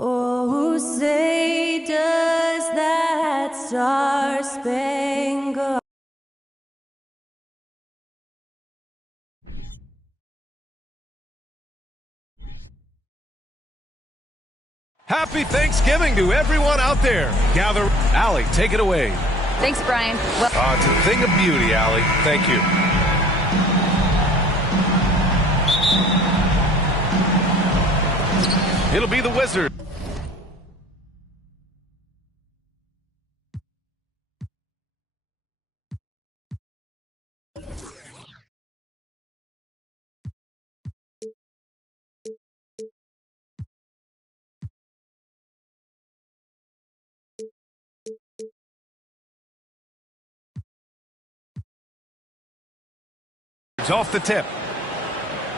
Oh, say does that star-spangled Happy Thanksgiving to everyone out there. Gather. Allie, take it away. Thanks, Brian. Well, It's a thing of beauty, Allie. Thank you. It'll be the Wizards. Off the tip.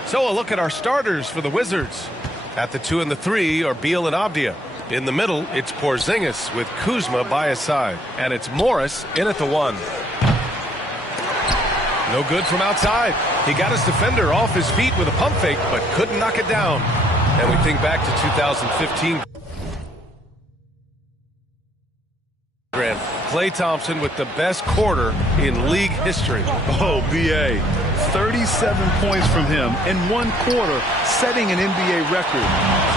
So a look at our starters for the Wizards. At the 2 and the 3 are Beal and Avdija. In the middle, it's Porzingis with Kuzma by his side. And it's Morris in at the 1. No good from outside. He got his defender off his feet with a pump fake, but couldn't knock it down. And we think back to 2015. Klay Thompson with the best quarter in league history. Oh, B.A. 37 points from him in one quarter, setting an NBA record.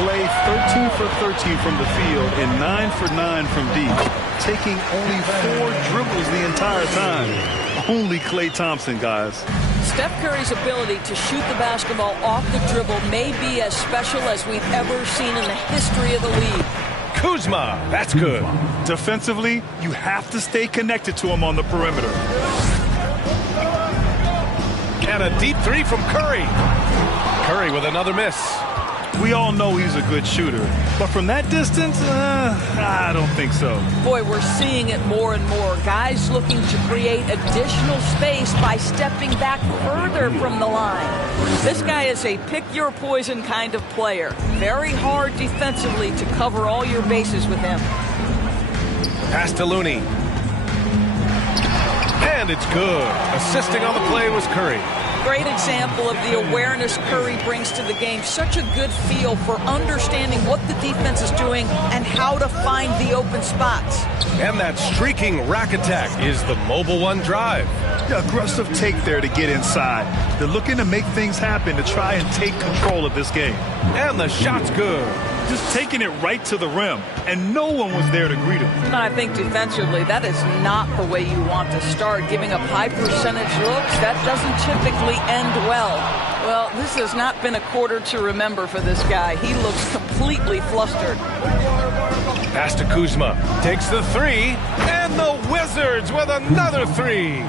Klay 13 for 13 from the field and 9 for 9 from deep, taking only 4 dribbles the entire time. Only Klay Thompson, guys. Steph Curry's ability to shoot the basketball off the dribble may be as special as we've ever seen in the history of the league. Kuzma, that's good. Defensively, you have to stay connected to him on the perimeter. And a deep 3 from Curry. Curry with another miss. We all know he's a good shooter, but from that distance, I don't think so. Boy, we're seeing it more and more. Guys looking to create additional space by stepping back further from the line. This guy is a pick-your-poison kind of player. Very hard defensively to cover all your bases with him. Pass to Looney. And it's good. Assisting on the play was Curry. Great example of the awareness Curry brings to the game. Such a good feel for understanding what the defense is doing and how to find the open spots. And that streaking rack attack is the Mobile One drive. The aggressive take there to get inside. They're looking to make things happen to try and take control of this game. And the shot's good. Just taking it right to the rim, and no one was there to greet him. I think defensively, that is not the way you want to start. Giving up high percentage looks, that doesn't typically end well. Well, this has not been a quarter to remember for this guy. He looks completely flustered. Pass to Kuzma. Takes the 3, and the Wizards with another 3.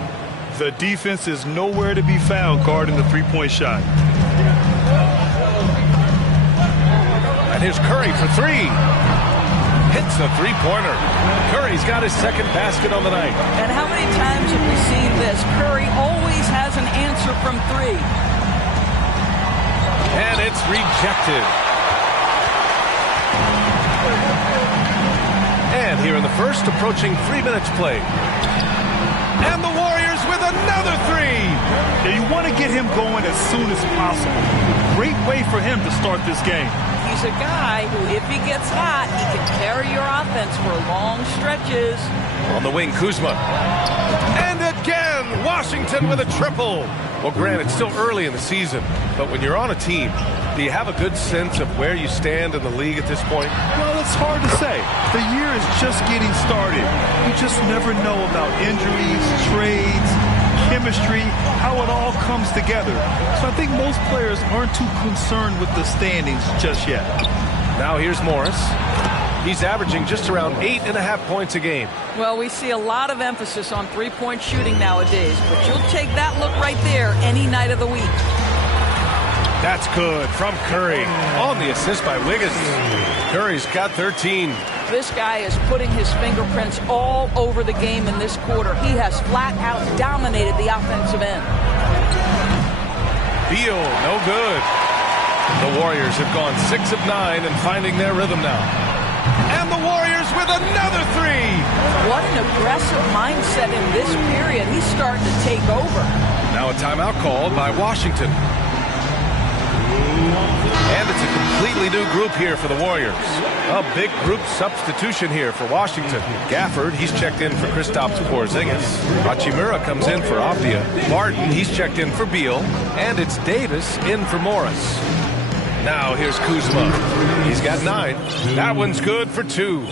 The defense is nowhere to be found guarding the three-point shot. And here's Curry for 3. Hits the three-pointer. Curry's got his second basket on the night. And how many times have we seen this? Curry always has an answer from 3. And it's rejected. And here in the first, approaching 3 minutes played. And the Warriors with another 3. Now you want to get him going as soon as possible. Great way for him to start this game. He's a guy who, if he gets hot, he can carry your offense for long stretches. On the wing, Kuzma. And again, Washington with a triple. Well, Grant, it's still early in the season, but when you're on a team, do you have a good sense of where you stand in the league at this point? Well, it's hard to say. The year is just getting started. You just never know about injuries, trades, chemistry, how it all comes together. So I think most players aren't too concerned with the standings just yet. Now here's Morris. He's averaging just around 8.5 points a game. Well, we see a lot of emphasis on three-point shooting nowadays, but you'll take that look right there any night of the week. That's good from Curry on the assist by Wiggins. Curry's got 13. This guy is putting his fingerprints all over the game in this quarter. He has flat out dominated the offensive end. Beal, no good. The Warriors have gone 6 of 9 and finding their rhythm now. And the Warriors with another three. What an aggressive mindset in this period. He's starting to take over. Now a timeout called by Washington. And it's a completely new group here for the Warriors. A big group substitution here for Washington. Gafford, he's checked in for Kristaps Porzingis. Hachimura comes in for Avdia. Barton, he's checked in for Beal. And it's Davis in for Morris. Now here's Kuzma. He's got 9. That one's good for 2.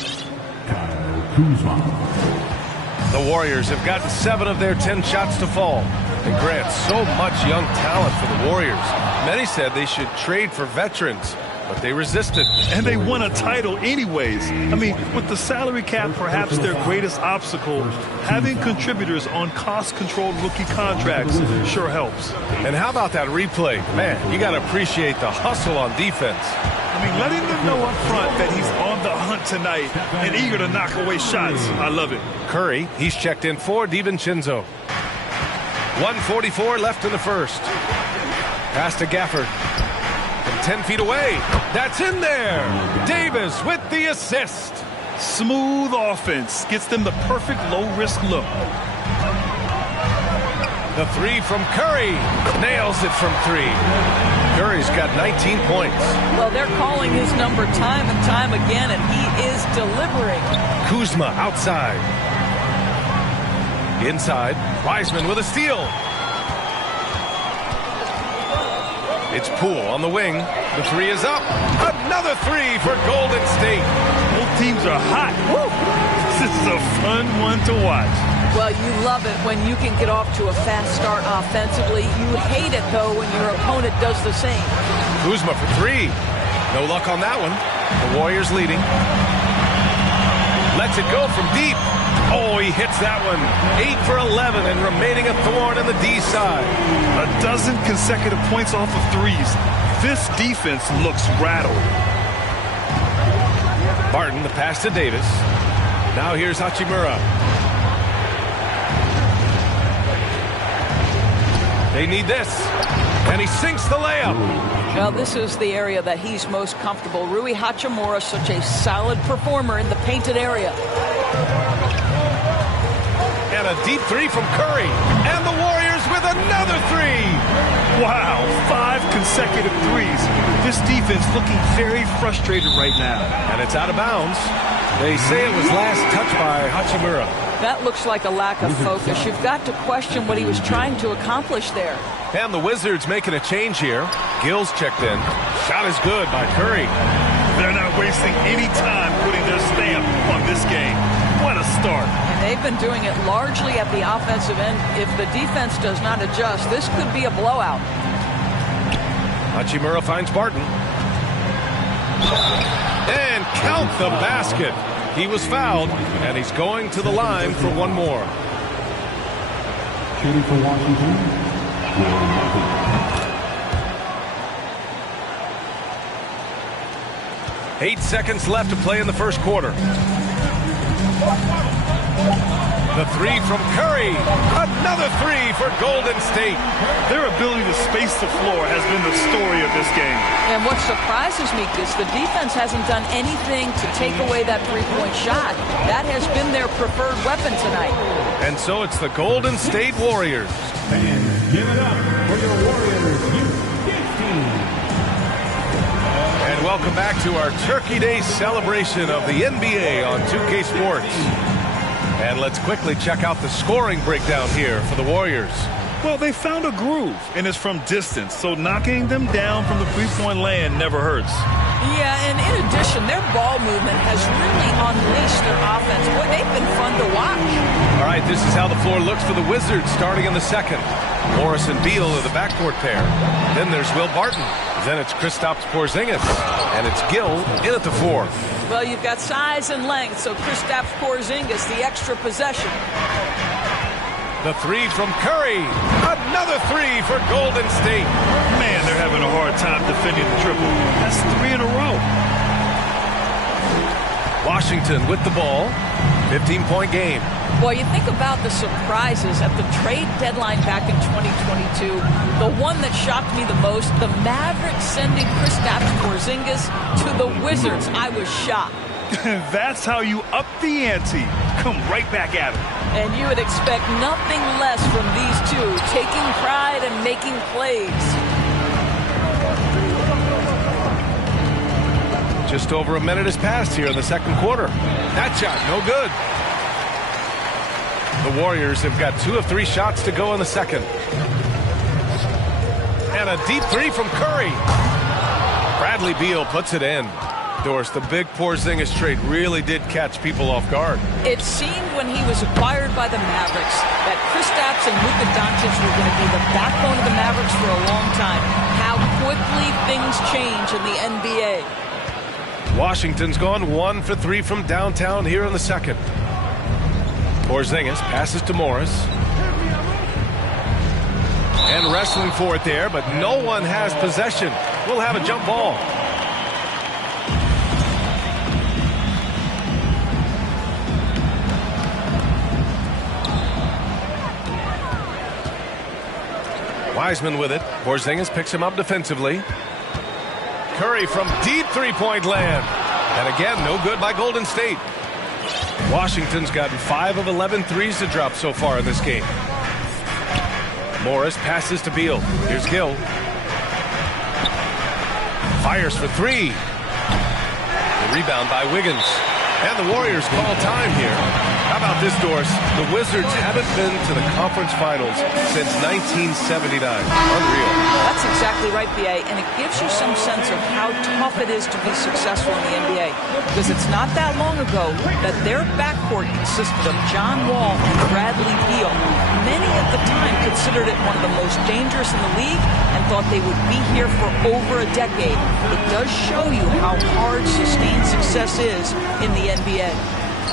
The Warriors have gotten 7 of their 10 shots to fall. And Grant, so much young talent for the Warriors. Many said they should trade for veterans, but they resisted. And they won a title anyways. I mean, with the salary cap perhaps their greatest obstacle, having contributors on cost-controlled rookie contracts sure helps. And how about that replay? Man, you got to appreciate the hustle on defense. I mean, letting them know up front that he's on the hunt tonight and eager to knock away shots. I love it. Curry, he's checked in for DiVincenzo. 1:44 left in the first. Pass to Gafford. From 10 feet away. That's in there. Davis with the assist. Smooth offense gets them the perfect low-risk look. The three from Curry. Nails it from 3. Curry's got 19 points. Well, they're calling his number time and time again, and he is delivering. Kuzma outside. Inside. Wiseman with a steal. It's Poole on the wing. The 3 is up. Another 3 for Golden State. Both teams are hot. Woo! This is a fun one to watch. Well, you love it when you can get off to a fast start offensively. You hate it, though, when your opponent does the same. Kuzma for 3. No luck on that one. The Warriors leading. Lets it go from deep. Oh, he hits that one. 8 for 11 and remaining a thorn in the D side. A dozen consecutive points off of threes. This defense looks rattled. Barton, the pass to Davis. Now here's Hachimura. They need this. And he sinks the layup. Well, this is the area that he's most comfortable. Rui Hachimura, such a solid performer in the painted area. And a deep 3 from Curry. And the Warriors with another 3. Wow, 5 consecutive threes. This defense looking very frustrated right now. And it's out of bounds. They say it was last touched by Hachimura. That looks like a lack of focus. You've got to question what he was trying to accomplish there. And the Wizards making a change here. Gill's checked in. Shot is good by Curry. They're not wasting any time putting their stamp on this game. What a start. And they've been doing it largely at the offensive end. If the defense does not adjust, this could be a blowout. Hachimura finds Barton. And count the basket. He was fouled, and he's going to the line for one more. Shooting for Washington. 8 seconds left to play in the first quarter. The 3 from Curry. Another 3 for Golden State. Their ability to space the floor has been the story of this game. And what surprises me is the defense hasn't done anything to take away that three-point shot. That has been their preferred weapon tonight. And so it's the Golden State Warriors. And give it up for your Warriors Youth team. And welcome back to our Turkey Day celebration of the NBA on 2K Sports. And let's quickly check out the scoring breakdown here for the Warriors. Well, they found a groove, and it's from distance, so knocking them down from the three-point land never hurts. Yeah, and in addition, their ball movement has really unleashed their offense. Boy, they've been fun to watch. All right, this is how the floor looks for the Wizards starting in the second. Morris and Beal are the backcourt pair. Then there's Will Barton. Then it's Kristaps Porzingis. And it's Gill in at the 4. Well, you've got size and length, so Kristaps Porzingis, the extra possession. The 3 from Curry. Another 3 for Golden State. Man, And they're having a hard time defending the triple. That's 3 in a row. Washington with the ball. 15-point game. Well, you think about the surprises at the trade deadline back in 2022. The one that shocked me the most, the Mavericks sending Kristaps Porzingis to the Wizards. I was shocked. That's how you up the ante. Come right back at it. And you would expect nothing less from these two, taking pride and making plays. Just over a minute has passed here in the second quarter. That shot, no good. The Warriors have got 2 of 3 shots to go in the second. And a deep 3 from Curry. Bradley Beal puts it in. Doris, the big Porzingis trade really did catch people off guard. It seemed when he was acquired by the Mavericks that Kristaps and Luka Doncic were going to be the backbone of the Mavericks for a long time. How quickly things change in the NBA. Washington's gone 1 for 3 from downtown here in the second. Porzingis passes to Morris. And wrestling for it there, but no one has possession. We'll have a jump ball. Wiseman with it. Porzingis picks him up defensively. Curry from deep three-point land. And again, no good by Golden State. Washington's gotten 5 of 11 threes to drop so far in this game. Morris passes to Beal. Here's Gill. Fires for 3. The rebound by Wiggins. And the Warriors call time here. How about this, Doris? The Wizards haven't been to the conference finals since 1979. Unreal. That's exactly right, B.A., and it gives you some sense of how tough it is to be successful in the NBA. Because it's not that long ago that their backcourt consisted of John Wall and Bradley Beal. Many at the time considered it one of the most dangerous in the league and thought they would be here for over a decade. It does show you how hard sustained success is in the NBA.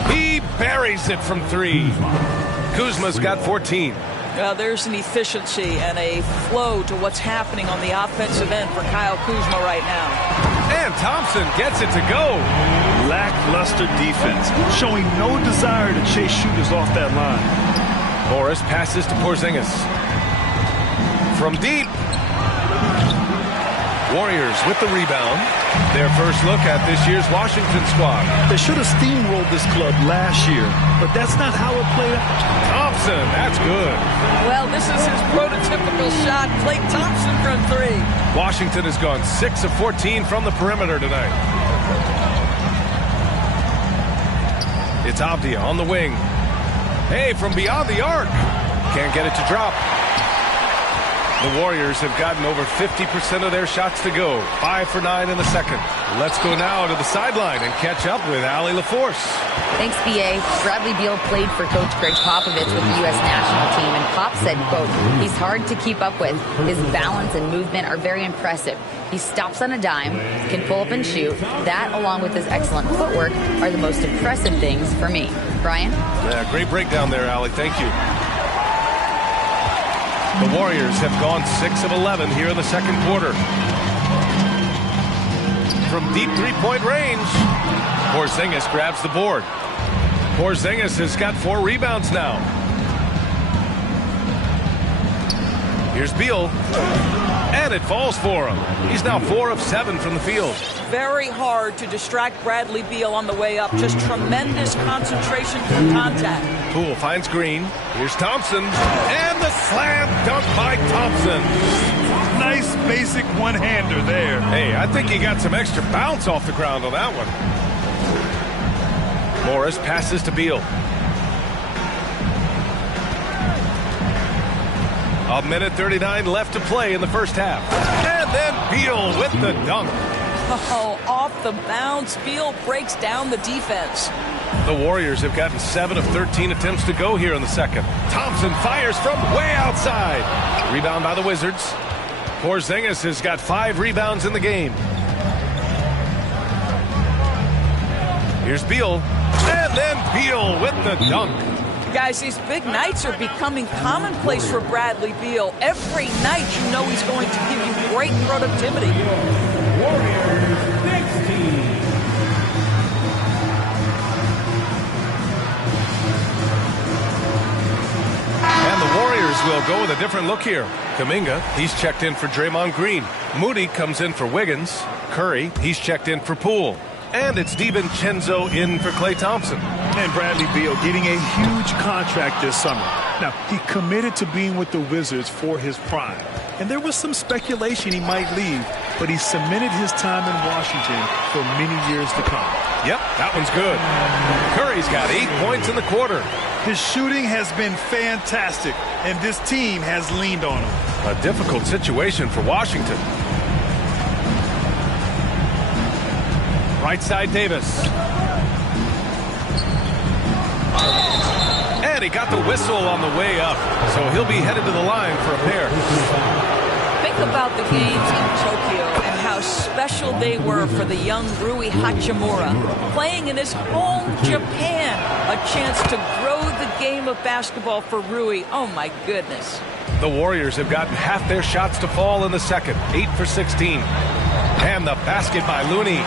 He buries it from 3. Kuzma's got 14. There's an efficiency and a flow to what's happening on the offensive end for Kyle Kuzma right now. And Thompson gets it to go. Lackluster defense, showing no desire to chase shooters off that line. Morris passes to Porzingis. From deep. Warriors with the rebound. Their first look at this year's Washington squad. They should have steamrolled this club last year, but that's not how it played out. Thompson, that's good. Well, this is his prototypical shot. Klay Thompson from 3. Washington has gone 6 of 14 from the perimeter tonight. It's Avdia on the wing. Hey, from beyond the arc. Can't get it to drop. The Warriors have gotten over 50% of their shots to go. 5 for 9 in the second. Let's go now to the sideline and catch up with Allie LaForce. Thanks, B.A. Bradley Beal played for Coach Greg Popovich with the U.S. national team, and Pop said, quote, he's hard to keep up with. His balance and movement are very impressive. He stops on a dime, can pull up and shoot. That, along with his excellent footwork, are the most impressive things for me. Brian? Yeah, great breakdown there, Allie. Thank you. The Warriors have gone 6 of 11 here in the second quarter. From deep three-point range, Porzingis grabs the board. Porzingis has got 4 rebounds now. Here's Beal, and it falls for him. He's now 4 of 7 from the field. Very hard to distract Bradley Beal on the way up. Just tremendous concentration from contact. Poole finds Green. Here's Thompson. And the slam dunk by Thompson. Nice basic one-hander there. Hey, I think he got some extra bounce off the ground on that one. Morris passes to Beal. A minute 39 left to play in the first half. And then Beal with the dunk. Oh, off the bounce. Beal breaks down the defense. The Warriors have gotten 7 of 13 attempts to go here in the second. Thompson fires from way outside. Rebound by the Wizards. Porzingis has got 5 rebounds in the game. Here's Beal. And then Beal with the dunk. Guys, these big nights are becoming commonplace for Bradley Beal. Every night you know he's going to give you great productivity. Warriors next team. And the Warriors will go with a different look here. Kuminga, he's checked in for Draymond Green. Moody comes in for Wiggins. Curry, he's checked in for Poole. And it's DiVincenzo in for Klay Thompson. And Bradley Beal getting a huge contract this summer. Now, he committed to being with the Wizards for his prime. And there was some speculation he might leave, but he cemented his time in Washington for many years to come. Yep, that one's good. Curry's got 8 points in the quarter. His shooting has been fantastic, and this team has leaned on him. A difficult situation for Washington. Right side Davis. And he got the whistle on the way up, so he'll be headed to the line for a pair. Think about the games in Tokyo and how special they were for the young Rui Hachimura. Playing in his home Japan, a chance to grow the game of basketball for Rui. Oh my goodness. The Warriors have gotten half their shots to fall in the second, 8 for 16. And the basket by Looney.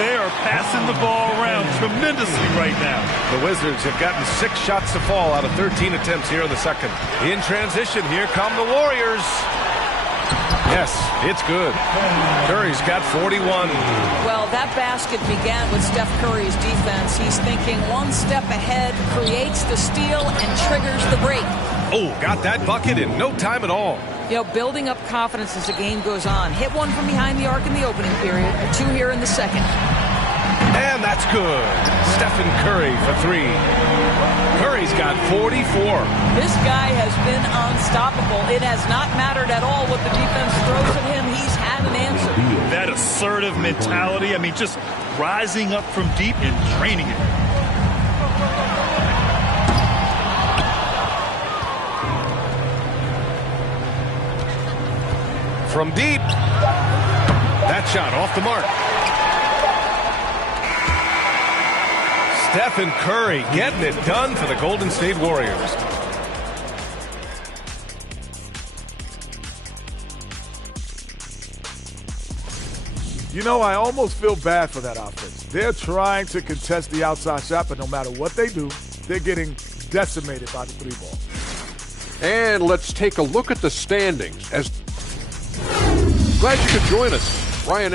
They are passing the ball around tremendously right now. The Wizards have gotten 6 shots to fall out of 13 attempts here in the second. In transition, here come the Warriors. Yes, it's good. Curry's got 41. Well, that basket began with Steph Curry's defense. He's thinking one step ahead, creates the steal, and triggers the break. Oh, got that bucket in no time at all. You know, building up confidence as the game goes on. Hit one from behind the arc in the opening period, 2 here in the second. And that's good. Stephen Curry for 3. Curry's got 44. This guy has been unstoppable. It has not mattered at all what the defense throws at him. He's had an answer. That assertive mentality, I mean, just rising up from deep and draining it. From deep. That shot off the mark. Stephen Curry getting it done for the Golden State Warriors. You know, I almost feel bad for that offense. They're trying to contest the outside shot, but no matter what they do, they're getting decimated by the 3 ball. And let's take a look at the standings. Glad you could join us, Ryan.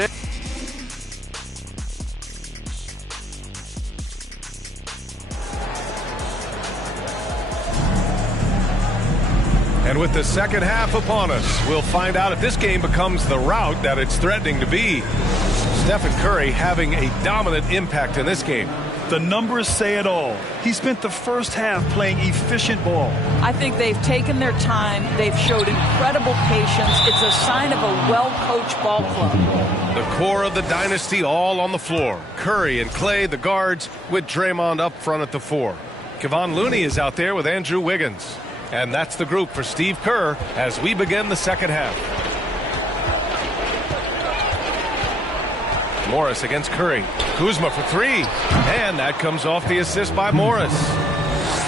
And with the second half upon us, we'll find out if this game becomes the rout that it's threatening to be. Stephen Curry having a dominant impact in this game. The numbers say it all. He spent the first half playing efficient ball. I think they've taken their time. They've showed incredible patience. It's a sign of a well-coached ball club. The core of the dynasty all on the floor. Curry and Klay, the guards, with Draymond up front at the 4. Kevon Looney is out there with Andrew Wiggins. And that's the group for Steve Kerr as we begin the second half. Morris against Curry. Kuzma for 3. And that comes off the assist by Morris.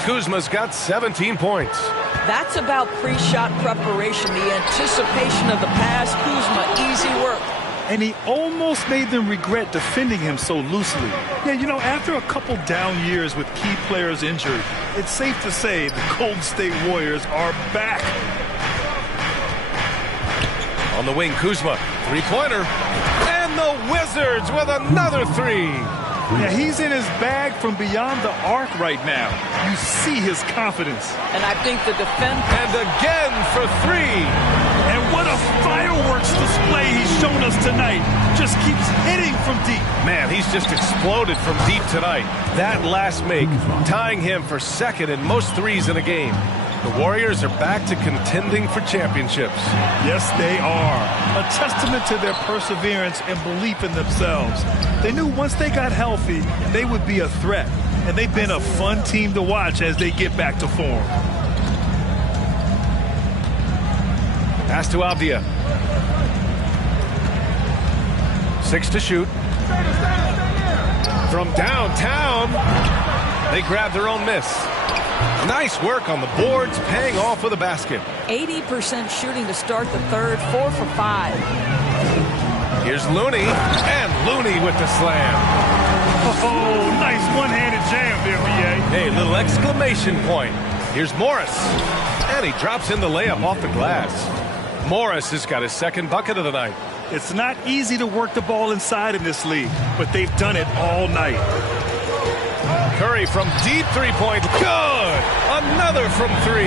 Kuzma's got 17 points. That's about pre-shot preparation, the anticipation of the pass. Kuzma, easy work. And he almost made them regret defending him so loosely. Yeah, you know, after a couple down years with key players injured, it's safe to say the Golden State Warriors are back. On the wing, Kuzma, 3-pointer. And the Wizards with another 3. Yeah, he's in his bag from beyond the arc right now. You see his confidence. And I think the defense... And again for 3. And what a fireworks display he's shown us tonight. Just keeps hitting from deep. Man, he's just exploded from deep tonight. That last make, tying him for second in most threes in a game. The Warriors are back to contending for championships. Yes, they are. A testament to their perseverance and belief in themselves. They knew once they got healthy, they would be a threat. And they've been a fun team to watch as they get back to form. Pass to Avdia. 6 to shoot. From downtown. They grab their own miss. Nice work on the boards, paying off with a basket. 80% shooting to start the third, 4 for 5. Here's Looney, and Looney with the slam. Oh, nice one-handed jam there, B.A. Hey, little exclamation point. Here's Morris, and he drops in the layup off the glass. Morris has got his second bucket of the night. It's not easy to work the ball inside in this league, but they've done it all night. Curry from deep three-point. Good! Another from 3.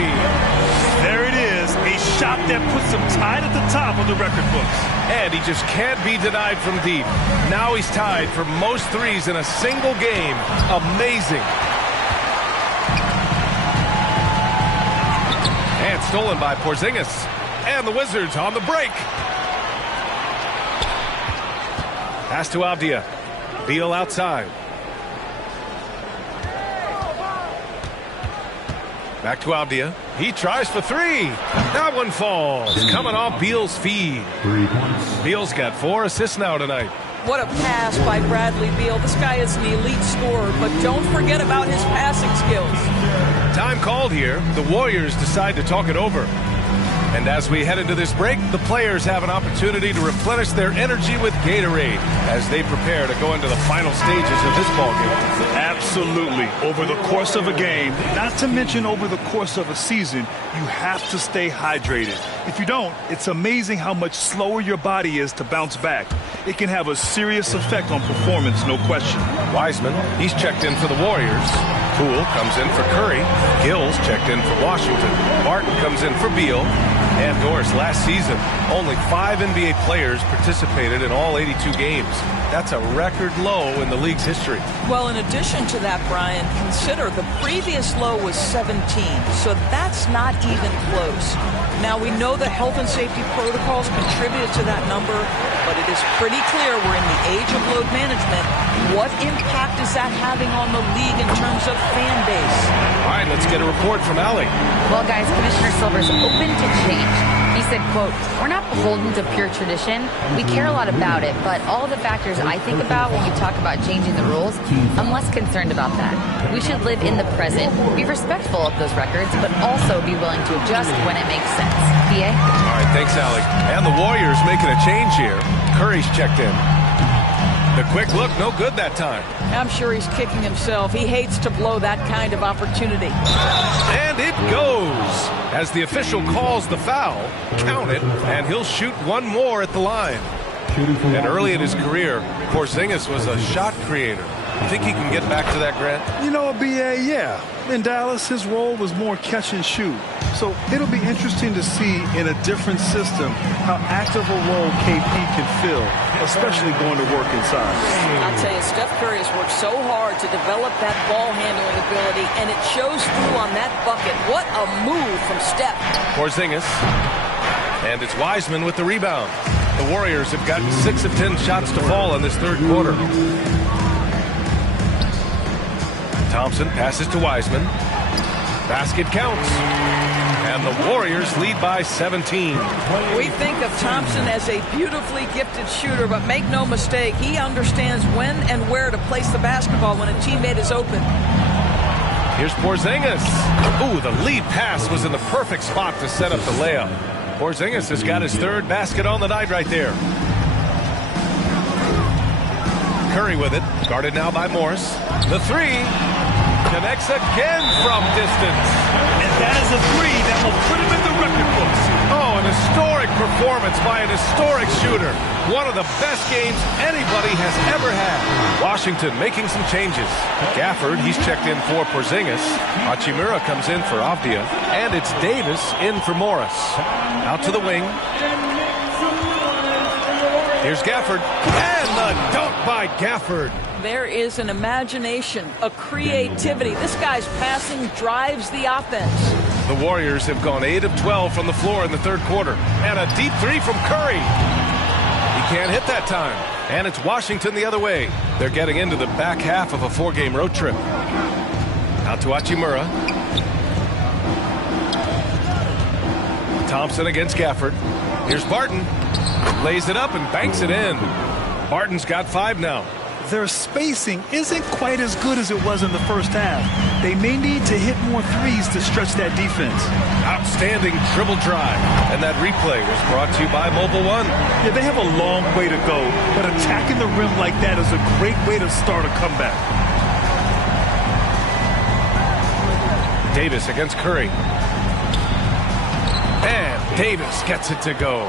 There it is, a shot that puts him tied at the top of the record books. And he just can't be denied from deep. Now he's tied for most threes in a single game. Amazing. And stolen by Porzingis. And the Wizards on the break. Pass to Avdia. Beal outside. Back to Avdia. He tries for 3. That one falls. Coming off Beal's feed. Beal's got 4 assists now tonight. What a pass by Bradley Beal. This guy is an elite scorer, but don't forget about his passing skills. Time called here. The Warriors decide to talk it over. And as we head into this break, the players have an opportunity to replenish their energy with Gatorade as they prepare to go into the final stages of this ballgame. Absolutely. Over the course of a game, not to mention over the course of a season, you have to stay hydrated. If you don't, it's amazing how much slower your body is to bounce back. It can have a serious effect on performance, no question. Wiseman, he's checked in for the Warriors. Poole comes in for Curry. Gills checked in for Washington. Barton comes in for Beal. And Doris, last season, only 5 NBA players participated in all 82 games. That's a record low in the league's history. Well, in addition to that, Brian, consider the previous low was 17, so that's not even close. Now, we know that health and safety protocols contributed to that number, but it is pretty clear we're in the age of load management. What impact is that having on the league in terms of fan base? All right, let's get a report from Allie. Well, guys, Commissioner Silver's open to change. He said, quote, "We're not beholden to pure tradition. We care a lot about it, but all the factors I think about when you talk about changing the rules, I'm less concerned about that. We should live in the present, be respectful of those records, but also be willing to adjust when it makes sense." PA? All right, thanks, Allie. And the Warriors making a change here. Curry's checked in. The quick look, no good that time. I'm sure he's kicking himself. He hates to blow that kind of opportunity. And it goes. As the official calls the foul, count it, and he'll shoot one more at the line. And early in his career, Porzingis was a shot creator. You think he can get back to that, Grant? You know, B.A., yeah. In Dallas, his role was more catch and shoot. So it'll be interesting to see in a different system how active a role KP can fill, especially going to work inside. I'll tell you, Steph Curry has worked so hard to develop that ball handling ability, and it shows through on that bucket. What a move from Steph. Porzingis. And it's Wiseman with the rebound. The Warriors have gotten 6 of 10 shots to fall in this third quarter. Thompson passes to Wiseman. Basket counts. And the Warriors lead by 17. We think of Thompson as a beautifully gifted shooter, but make no mistake, he understands when and where to place the basketball when a teammate is open. Here's Porzingis. Ooh, the lead pass was in the perfect spot to set up the layup. Porzingis has got his 3rd basket on the night right there. Curry with it, guarded now by Morris. The 3 connects again from distance. And that is a 3 that will put him in the record books. Oh, an historic performance by an historic shooter. One of the best games anybody has ever had. Washington making some changes. Gafford, he's checked in for Porzingis. Hachimura comes in for Avdia. And it's Davis in for Morris. Out to the wing. Here's Gafford. And the dunk by Gafford. There is an imagination, a creativity. This guy's passing drives the offense. The Warriors have gone 8 of 12 from the floor in the third quarter. And a deep 3 from Curry. He can't hit that time. And it's Washington the other way. They're getting into the back half of a 4-game road trip. Out to Hachimura. Thompson against Gafford. Here's Barton. Lays it up and banks it in. Barton's got 5 now. their spacing isn't quite as good as it was in the first half. They may need to hit more threes to stretch that defense. Outstanding dribble drive. And that replay was brought to you by Mobile One. Yeah, they have a long way to go, but attacking the rim like that is a great way to start a comeback. Davis against Curry. And Davis gets it to go.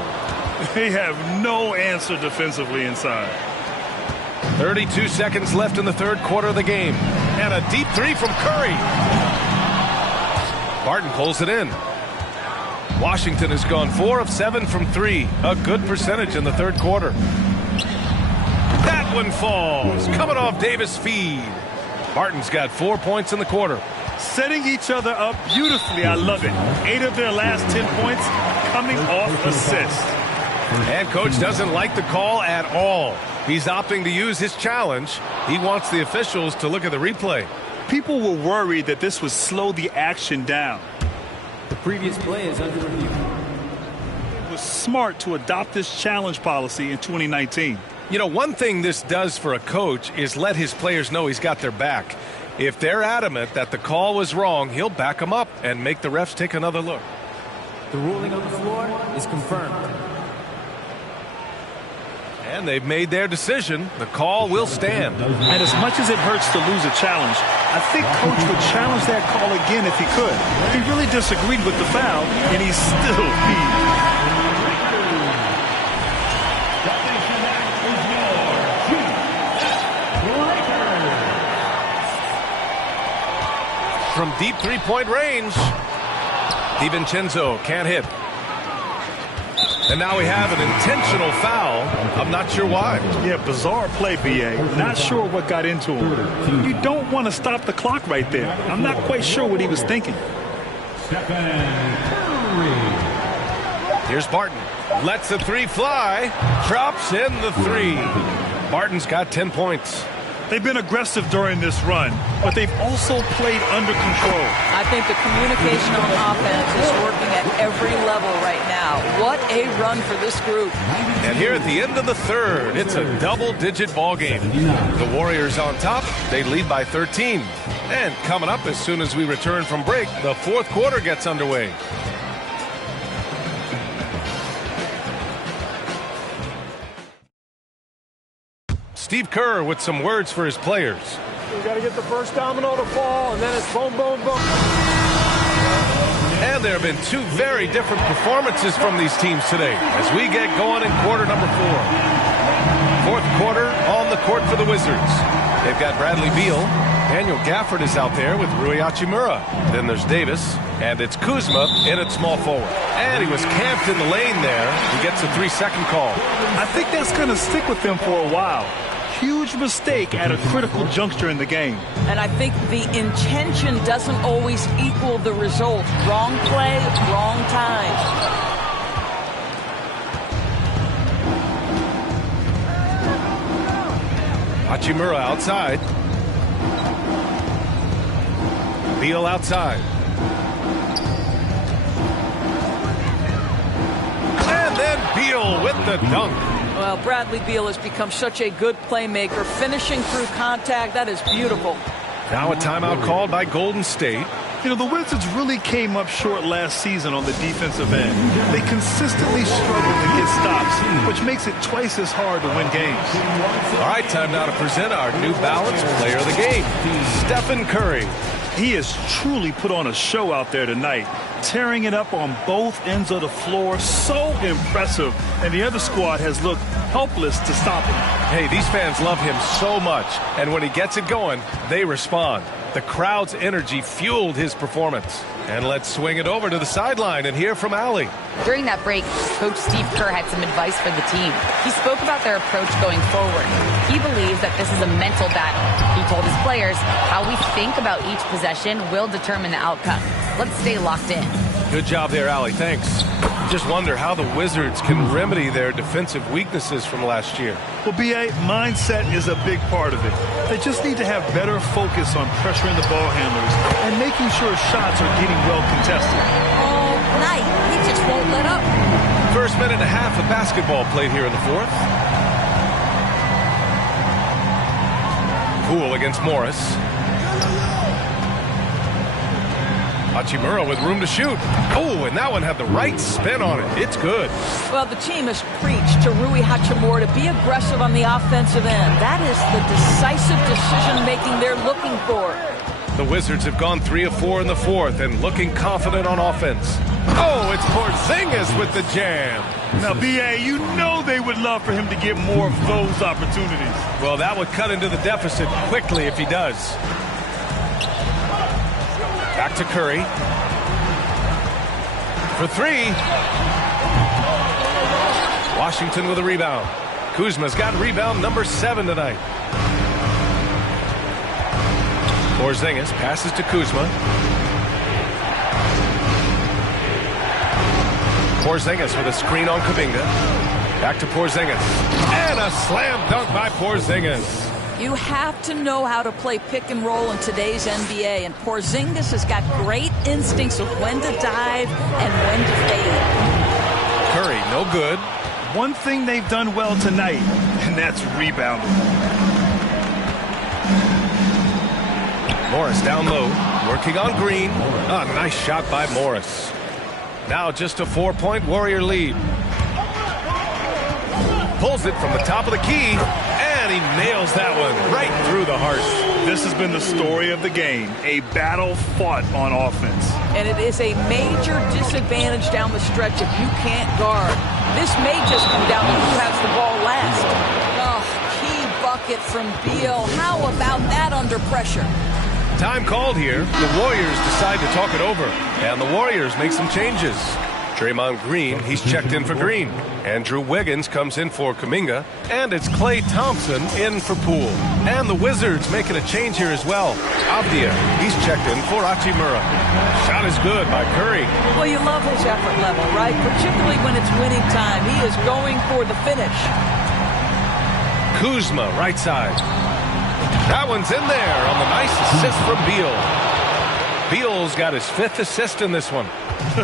They have no answer defensively inside. 32 seconds left in the third quarter of the game. And a deep three from Curry. Barton pulls it in. Washington has gone 4 of 7 from 3. A good percentage in the third quarter. That one falls. Coming off Davis' feed. Barton's got 4 points in the quarter. Setting each other up beautifully. I love it. 8 of their last 10 points coming off assists. And coach doesn't like the call at all. He's opting to use his challenge. He wants the officials to look at the replay. People were worried that this would slow the action down. The previous play is under review. It was smart to adopt this challenge policy in 2019. You know, one thing this does for a coach is let his players know he's got their back. If they're adamant that the call was wrong, he'll back them up and make the refs take another look. The ruling on the floor is confirmed. And they've made their decision. The call will stand. And as much as it hurts to lose a challenge, I think coach would challenge that call again if he could. He really disagreed with the foul, and he's still peeved. From deep three-point range, DiVincenzo can't hit. And now we have an intentional foul. I'm not sure why. Yeah, bizarre play, B.A. Not sure what got into him. You don't want to stop the clock right there. I'm not quite sure what he was thinking. Here's Barton. Lets the three fly. Drops in the three. Barton's got 10 points. They've been aggressive during this run, but they've also played under control. I think the communication on offense is working at every level right now. What a run for this group. And here at the end of the third, it's a double-digit ball game. The Warriors on top. They lead by 13. And coming up as soon as we return from break, the fourth quarter gets underway. Steve Kerr with some words for his players. We got to get the first domino to fall, and then it's boom, boom, boom. And there have been two very different performances from these teams today as we get going in quarter number 4. Fourth quarter on the court for the Wizards. They've got Bradley Beal. Daniel Gafford is out there with Rui Hachimura. Then there's Davis, and it's Kuzma in at small forward. And he was camped in the lane there. He gets a 3-second call. I think that's going to stick with them for a while. Huge mistake at a critical juncture in the game. And I think the intention doesn't always equal the result. Wrong play, wrong time. Hachimura outside. Beal outside. And then Beal with the dunk. Well, Bradley Beal has become such a good playmaker, finishing through contact. That is beautiful. Now a timeout called by Golden State. You know, the Wizards really came up short last season on the defensive end. They consistently struggle to get stops, which makes it twice as hard to win games. All right, time now to present our New Balance Player of the Game, Stephen Curry. He has truly put on a show out there tonight, tearing it up on both ends of the floor. So impressive. And the other squad has looked helpless to stop him. Hey, these fans love him so much. And when he gets it going, they respond. The crowd's energy fueled his performance. And let's swing it over to the sideline and hear from Allie. During that break, Coach Steve Kerr had some advice for the team. He spoke about their approach going forward. He believes that this is a mental battle. He told his players how we think about each possession will determine the outcome. Let's stay locked in. Good job there, Allie. Thanks. Just wonder how the Wizards can remedy their defensive weaknesses from last year. Well, B.A., mindset is a big part of it. They just need to have better focus on pressuring the ball handlers and making sure shots are getting well contested. All night. He just won't let up. First minute and a half of basketball played here in the fourth. Poole against Morris. Hachimura with room to shoot. Oh, and that one had the right spin on it. It's good. Well, the team has preached to Rui Hachimura to be aggressive on the offensive end. That is the decisive decision-making they're looking for. The Wizards have gone 3 of 4 in the fourth and looking confident on offense. Oh, it's Porzingis with the jam. Now, B.A., you know they would love for him to get more of those opportunities. Well, that would cut into the deficit quickly if he does. Back to Curry. For 3. Washington with a rebound. Kuzma's got rebound number 7 tonight. Porzingis passes to Kuzma. Porzingis with a screen on Kuminga. Back to Porzingis. And a slam dunk by Porzingis. You have to know how to play pick and roll in today's NBA, and Porzingis has got great instincts of when to dive and when to fade. Curry, no good. One thing they've done well tonight, and that's rebounding. Morris down low, working on Green. A nice shot by Morris. Now just a 4-point Warrior lead. Pulls it from the top of the key, and he nails that one right through the heart. This has been the story of the game, a battle fought on offense. And it is a major disadvantage down the stretch if you can't guard. This may just come down to who has the ball last. Oh, key bucket from Beal. How about that under pressure? Time called here. The Warriors decide to talk it over, and the Warriors make some changes. Draymond Green, he's checked in for Green. Andrew Wiggins comes in for Kuminga, and it's Klay Thompson in for Poole. And the Wizards making a change here as well. Avdia, he's checked in for Hachimura. Shot is good by Curry. Well, you love his effort level, right? Particularly when it's winning time. He is going for the finish. Kuzma, right side. That one's in there on the nice assist from Beal. Beal's got his 5th assist in this one.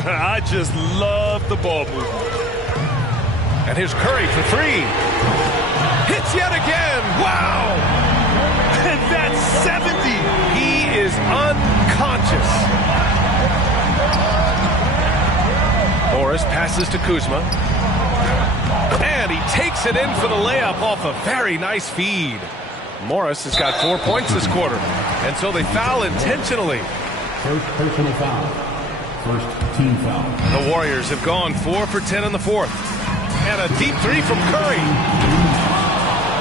I just love the ball movement. And here's Curry for 3. Hits yet again. Wow. And that's 70. He is unconscious. Morris passes to Kuzma. And he takes it in for the layup off a very nice feed. Morris has got 4 points this quarter. And so they foul intentionally. First personal foul. First team foul. The Warriors have gone 4 for 10 in the fourth. And a deep 3 from Curry.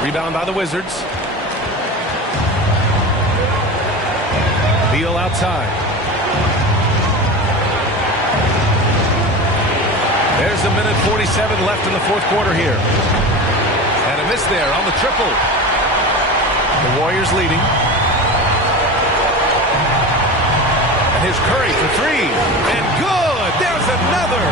Rebound by the Wizards. Beal outside. There's a minute 47 left in the fourth quarter here. And a miss there on the triple. The Warriors leading. And here's Curry for 3. And good! There's another!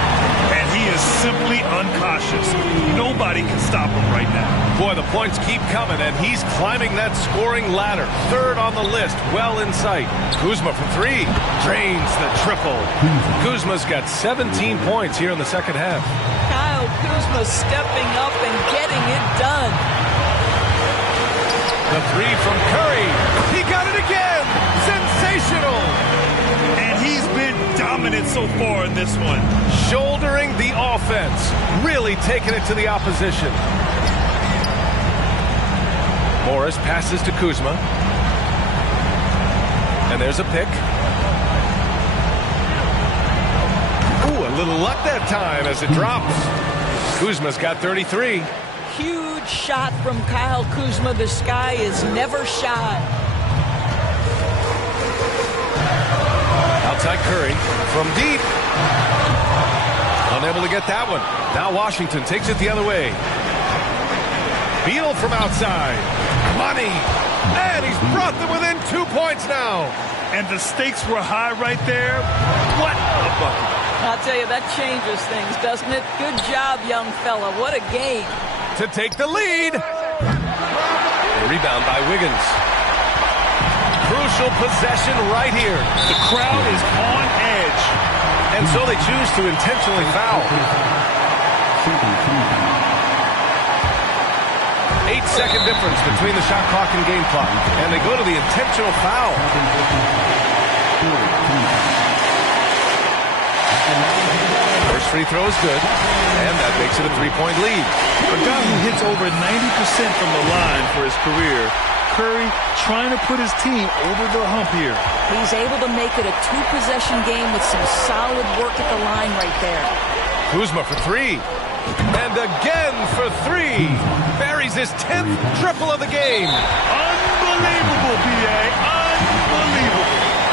And he is simply uncautious. Nobody can stop him right now. Boy, the points keep coming, and he's climbing that scoring ladder. 3rd on the list, well in sight. Kuzma for 3. Drains the triple. Kuzma's got 17 points here in the second half. Kyle Kuzma stepping up and getting it done. The 3 from Curry. He got it again. Sensational. And he's been dominant so far in this one. Shouldering the offense. Really taking it to the opposition. Morris passes to Kuzma. And there's a pick. Ooh, a little luck that time as it drops. Kuzma's got 33. Huge shot from Kyle Kuzma. The sky is never shy. Outside Curry from deep. Unable to get that one. Now Washington takes it the other way. Beal from outside. Money. And he's brought them within 2 points now. And the stakes were high right there. What a bucket. I'll tell you, that changes things, doesn't it? Good job, young fella. What a game. To take the lead. A rebound by Wiggins. Crucial possession right here. The crowd is on edge. And so they choose to intentionally foul. 8-second difference between the shot clock and game clock. And they go to the intentional foul. First free throw is good, and that makes it a 3-point lead. A guy who hits over 90% from the line for his career, Curry trying to put his team over the hump here. He's able to make it a two-possession game with some solid work at the line right there. Kuzma for three. And again for three. Buries his 10th triple of the game. Unbelievable, B.A. Unbelievable.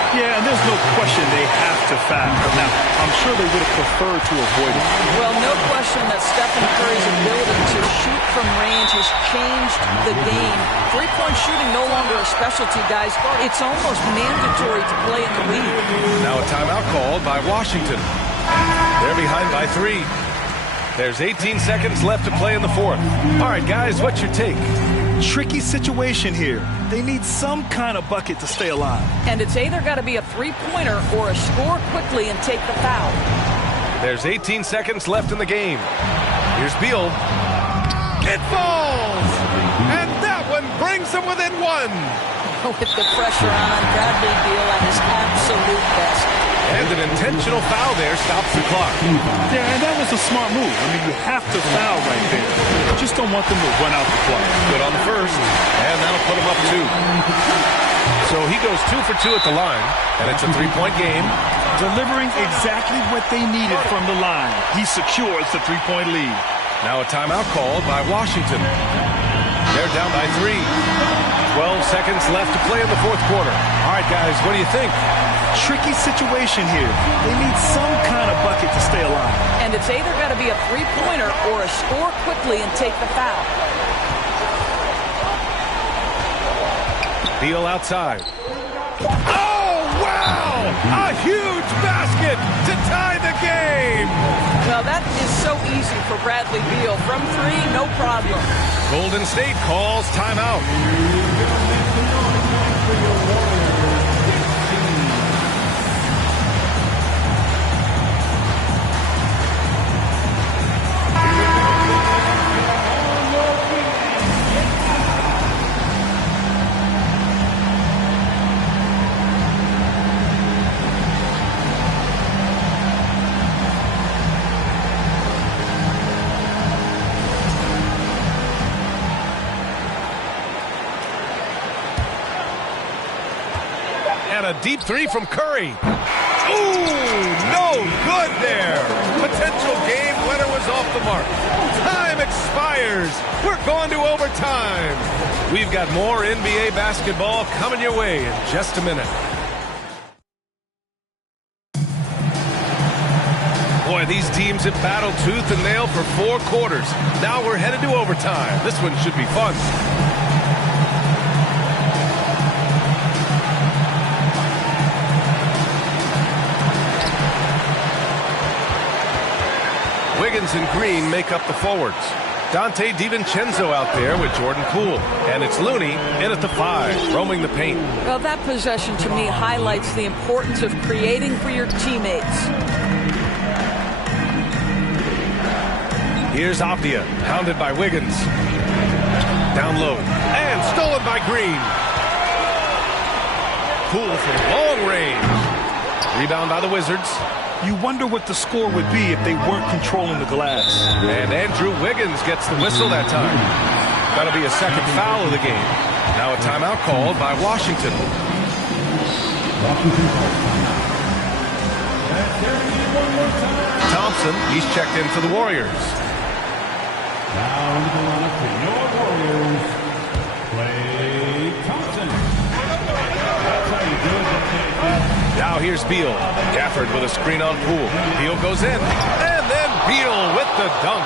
Yeah, and there's no question they have to foul. Now, I'm sure they would have preferred to avoid it. Well, no question that Stephen Curry's ability to shoot from range has changed the game. Three-point shooting no longer a specialty, guys. It's almost mandatory to play in the league. Now a timeout called by Washington. They're behind by 3. There's 18 seconds left to play in the fourth. All right, guys, what's your take? Tricky situation here. They need some kind of bucket to stay alive. And it's either got to be a three-pointer or a score quickly and take the foul. There's 18 seconds left in the game. Here's Beal. It falls! And that one brings them within 1. With the pressure on, Bradley Beal at his absolute best. And an intentional foul there stops the clock. Yeah, and that was a smart move. I mean, you have to foul right there. You just don't want them to run out the clock. Good on the first, and that'll put him up 2. So he goes 2 for 2 at the line, and it's a 3-point game. Delivering exactly what they needed from the line. He secures the 3-point lead. Now a timeout called by Washington. They're down by 3. 12 seconds left to play in the fourth quarter. All right, guys, what do you think? Tricky situation here. They need some kind of bucket to stay alive. And it's either got to be a three-pointer or a score quickly and take the foul. Beal outside. Oh, wow! A huge basket to tie the game! Well, that is so easy for Bradley Beal. From 3, no problem. Golden State calls timeout. A deep 3 from Curry. Ooh, no good there. Potential game winner was off the mark. Time expires. We're going to overtime. We've got more NBA basketball coming your way in just a minute. Boy, these teams have battled tooth and nail for 4 quarters. Now we're headed to overtime. This one should be fun. Wiggins and Green make up the forwards. Dante DiVincenzo out there with Jordan Poole. And it's Looney in at the 5, roaming the paint. Well, that possession to me highlights the importance of creating for your teammates. Here's Avdia, hounded by Wiggins. Down low. And stolen by Green. Poole from long range. Rebound by the Wizards. You wonder what the score would be if they weren't controlling the glass. And Andrew Wiggins gets the whistle that time. That'll be a second foul of the game. Now a timeout called by Washington. Thompson, he's checked in for the Warriors. Now into the lineup for your Warriors, Klay Thompson. That's how you do it. Now here's Beal. Gafford with a screen on Poole. Beal goes in. And then Beal with the dunk.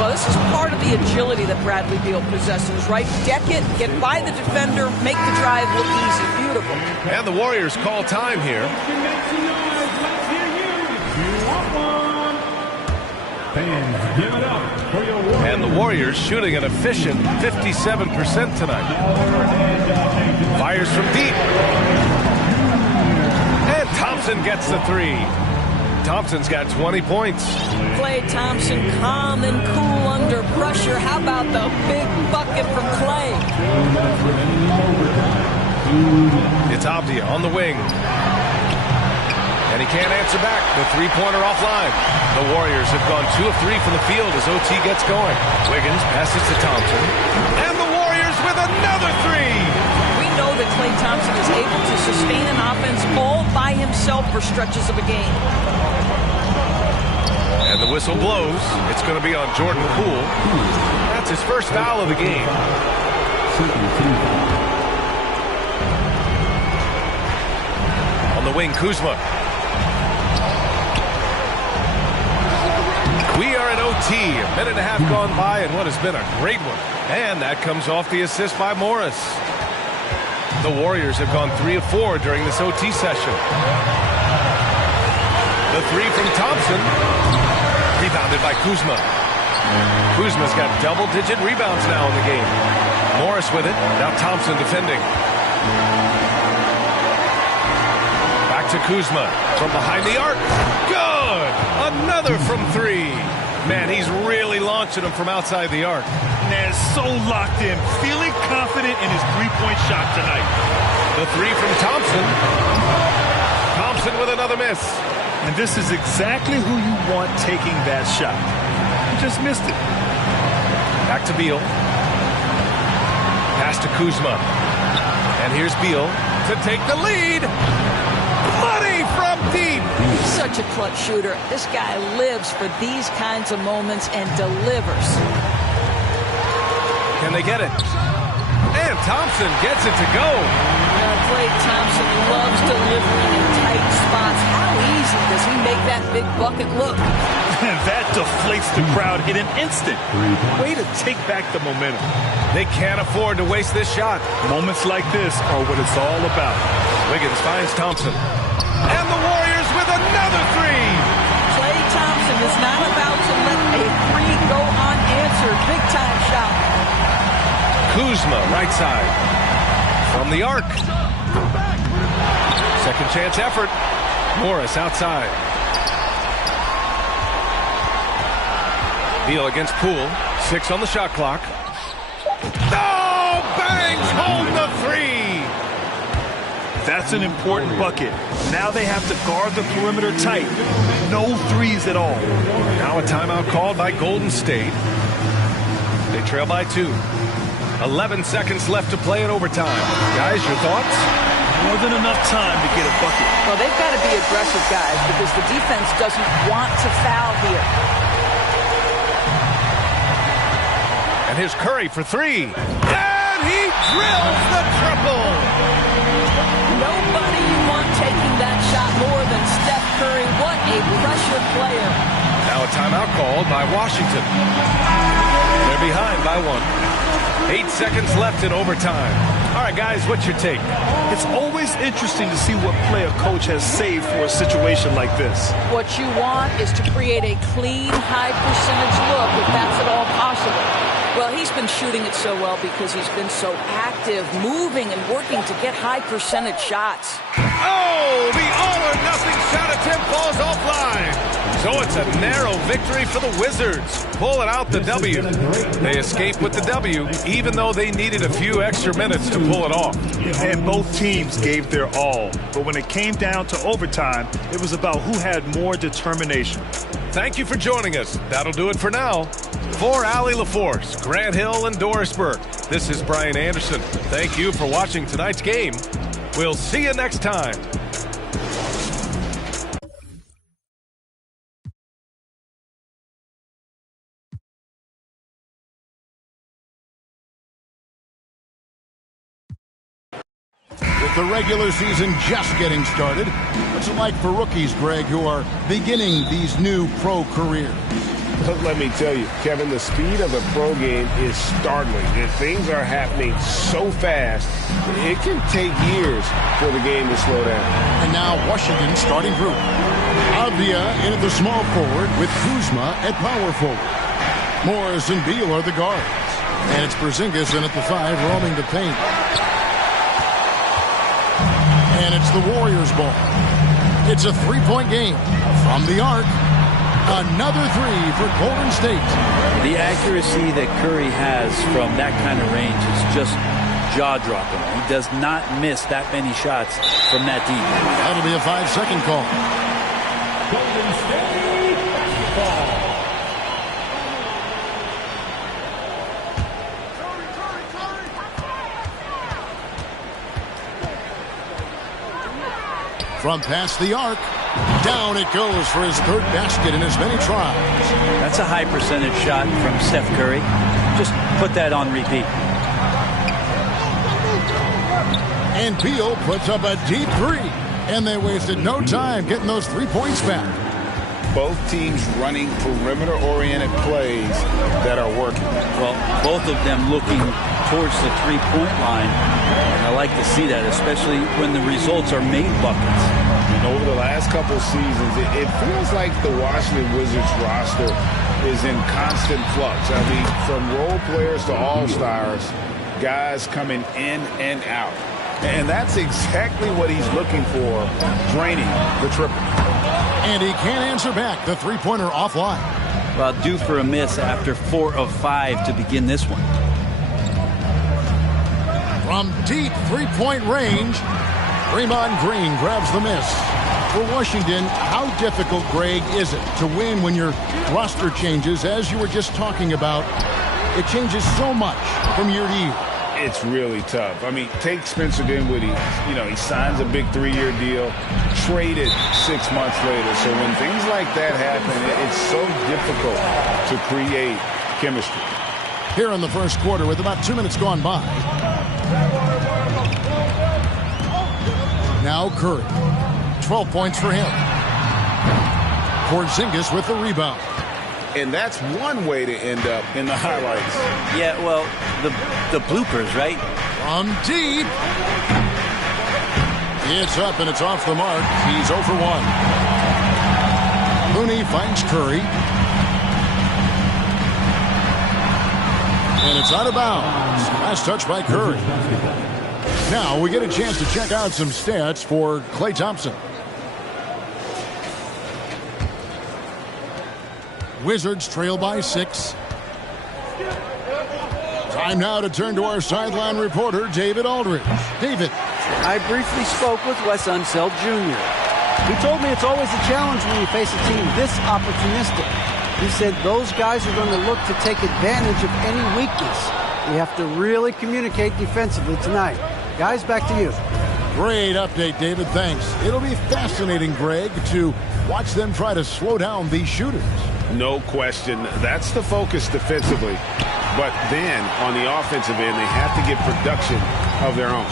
Well, this is part of the agility that Bradley Beal possesses, right? Deck it, get by the defender, make the drive look easy. Beautiful. And the Warriors call time here. Fans, give it up for your Warriors. And the Warriors shooting an efficient 57% tonight. Fires from deep. And Thompson gets the 3. Thompson's got 20 points. Klay Thompson calm and cool under pressure. How about the big bucket from Klay? It's Avdia on the wing. And he can't answer back. The three-pointer offline. The Warriors have gone 2 of 3 from the field as OT gets going. Wiggins passes to Thompson. And the Warriors with another three. We know that Klay Thompson is able to sustain an offense all by himself for stretches of a game. And the whistle blows. It's going to be on Jordan Poole. That's his first foul of the game. On the wing, Kuzma. We are in OT. A minute and a half gone by and what has been a great one. And that comes off the assist by Morris. The Warriors have gone 3 of 4 during this OT session. The three from Thompson. Rebounded by Kuzma. Kuzma's got double-digit rebounds now in the game. Morris with it. Now Thompson defending. Back to Kuzma from behind the arc. Good! Another from 3. Man, he's really launching them from outside the arc. Man, so locked in, feeling confident in his three-point shot tonight. The three from Thompson. Thompson with another miss. And this is exactly who you want taking that shot. You just missed it. Back to Beal. Pass to Kuzma. And here's Beal to take the lead. Money from deep. Such a clutch shooter. This guy lives for these kinds of moments and delivers. Can they get it? And Thompson gets it to go. Klay Thompson loves delivering in tight spots. How easy does he make that big bucket look? And that deflates the crowd in an instant. Way to take back the momentum. They can't afford to waste this shot. Moments like this are what it's all about. Wiggins finds Thompson. And the Warriors with another three. Klay Thompson is not about to let a three go unanswered. Big time shot. Kuzma, right side. From the arc. Second chance effort. Morris outside. Beal against Poole. 6 on the shot clock. Oh, bangs home the three. That's an important bucket. Now they have to guard the perimeter tight. No threes at all. Now a timeout called by Golden State. They trail by 2. 11 seconds left to play in overtime. Guys, your thoughts? More than enough time to get a bucket. Well, they've got to be aggressive, guys, because the defense doesn't want to foul here. And here's Curry for 3. And he drills the triple. Nobody you want taking that shot more than Steph Curry. What a pressure player. Now a timeout called by Washington. They're behind by 1. 8 seconds left in overtime. All right, guys, what's your take? It's always interesting to see what play a coach has saved for a situation like this. What you want is to create a clean, high-percentage look, if that's at all possible. Well, he's been shooting it so well because he's been so active, moving and working to get high-percentage shots. Oh, the all-or-nothing shot attempt falls offline. So it's a narrow victory for the Wizards. Pulling out the W. They escape with the W, even though they needed a few extra minutes to pull it off. And both teams gave their all. But when it came down to overtime, it was about who had more determination. Thank you for joining us. That'll do it for now. For Allie LaForce, Grant Hill, and Doris Burke, this is Brian Anderson. Thank you for watching tonight's game. We'll see you next time. With the regular season just getting started, what's it like for rookies, Greg, who are beginning these new pro careers? Let me tell you, Kevin, the speed of the pro game is startling. And things are happening so fast, it can take years for the game to slow down. And now Washington's starting group. Avdia in at the small forward with Kuzma at power forward. Morris and Beal are the guards. And it's Porzingis in at the 5, roaming the paint. And it's the Warriors' ball. It's a three-point game. From the arc, another three for Golden State. The accuracy that Curry has from that kind of range is just jaw-dropping. He does not miss that many shots from that deep. That'll be a 5-second call. Golden State ball. From past the arc, down it goes for his third basket in as many tries. That's a high percentage shot from Steph Curry. Just put that on repeat. And Beal puts up a deep three. And they wasted no time getting those 3 points back. Both teams running perimeter-oriented plays that are working. Well, both of them looking towards the three-point line. And I like to see that, especially when the results are made buckets. Over the last couple seasons, it feels like the Washington Wizards roster is in constant flux. I mean, from role players to all-stars, guys coming in and out. And that's exactly what he's looking for, draining the triple. And he can't answer back the three-pointer offline. Well, due for a miss after 4 of 5 to begin this one. From deep three-point range, Draymond Green grabs the miss. For Washington, how difficult, Greg, is it to win when your roster changes, as you were just talking about? It changes so much from year to year. It's really tough. I mean, take Spencer Dinwiddie. You know, he signs a big 3-year deal, traded 6 months later. So when things like that happen, it's so difficult to create chemistry. Here in the first quarter with about 2 minutes gone by. Now Curry. 12 points for him. Porzingis with the rebound. And that's one way to end up in the highlights. Yeah, well, the bloopers, right? From deep. It's up and it's off the mark. He's 0 for 1. Looney finds Curry. And it's out of bounds. Last touch by Curry. Now we get a chance to check out some stats for Klay Thompson. Wizards trail by 6. Time now to turn to our sideline reporter, David Aldridge. David. I briefly spoke with Wes Unseld Jr. He told me it's always a challenge when you face a team this opportunistic. He said those guys are going to look to take advantage of any weakness. We have to really communicate defensively tonight. Guys, back to you. Great update, David. Thanks. It'll be fascinating, Greg, to watch them try to slow down these shooters. No question. That's the focus defensively. But then, on the offensive end, they have to get production of their own.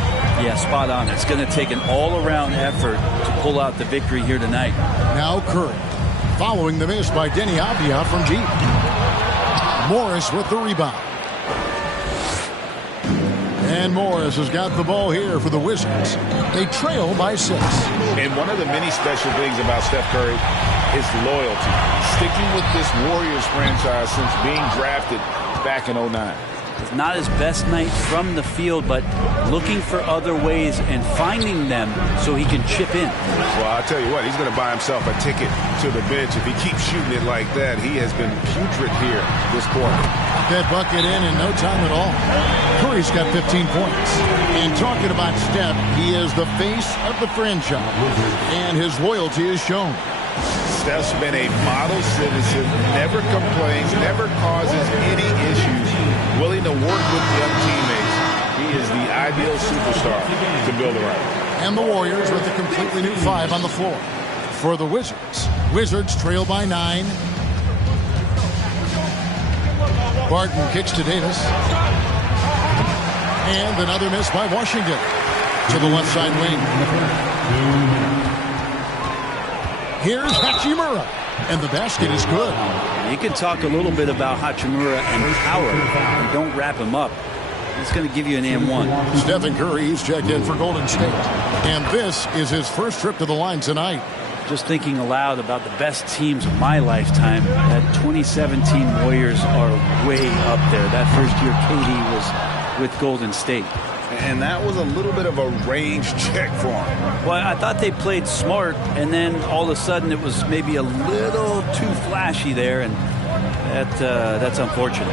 Yeah, spot on. It's going to take an all-around effort to pull out the victory here tonight. Now Curry, following the miss by Deni Avdija from deep. Morris with the rebound. And Morris has got the ball here for the Wizards. They trail by 6. And one of the many special things about Steph Curry is loyalty. Sticking with this Warriors franchise since being drafted back in 09. It's not his best night from the field, but looking for other ways and finding them so he can chip in. Well, I'll tell you what, he's going to buy himself a ticket to the bench. If he keeps shooting it like that, he has been putrid here this quarter. That bucket in no time at all. Curry's got 15 points. And talking about Steph, he is the face of the franchise. And his loyalty is shown. Steph's been a model citizen, never complains, never causes any issues, willing to work with young teammates. He is the ideal superstar to build around. And the Warriors with a completely new 5 on the floor. For the Wizards, Wizards trail by 9. Barton kicks to Davis. And another miss by Washington to the left side wing. Here's Hachimura, and the basket is good. You can talk a little bit about Hachimura and power, and don't wrap him up. It's going to give you an and-1. Stephen Curry is checked in for Golden State. And this is his first trip to the line tonight. Just thinking aloud about the best teams of my lifetime, that 2017 Warriors are way up there. That first year KD was with Golden State. And that was a little bit of a range check for him. Well, I thought they played smart, and then all of a sudden it was maybe a little too flashy there, and that's unfortunate.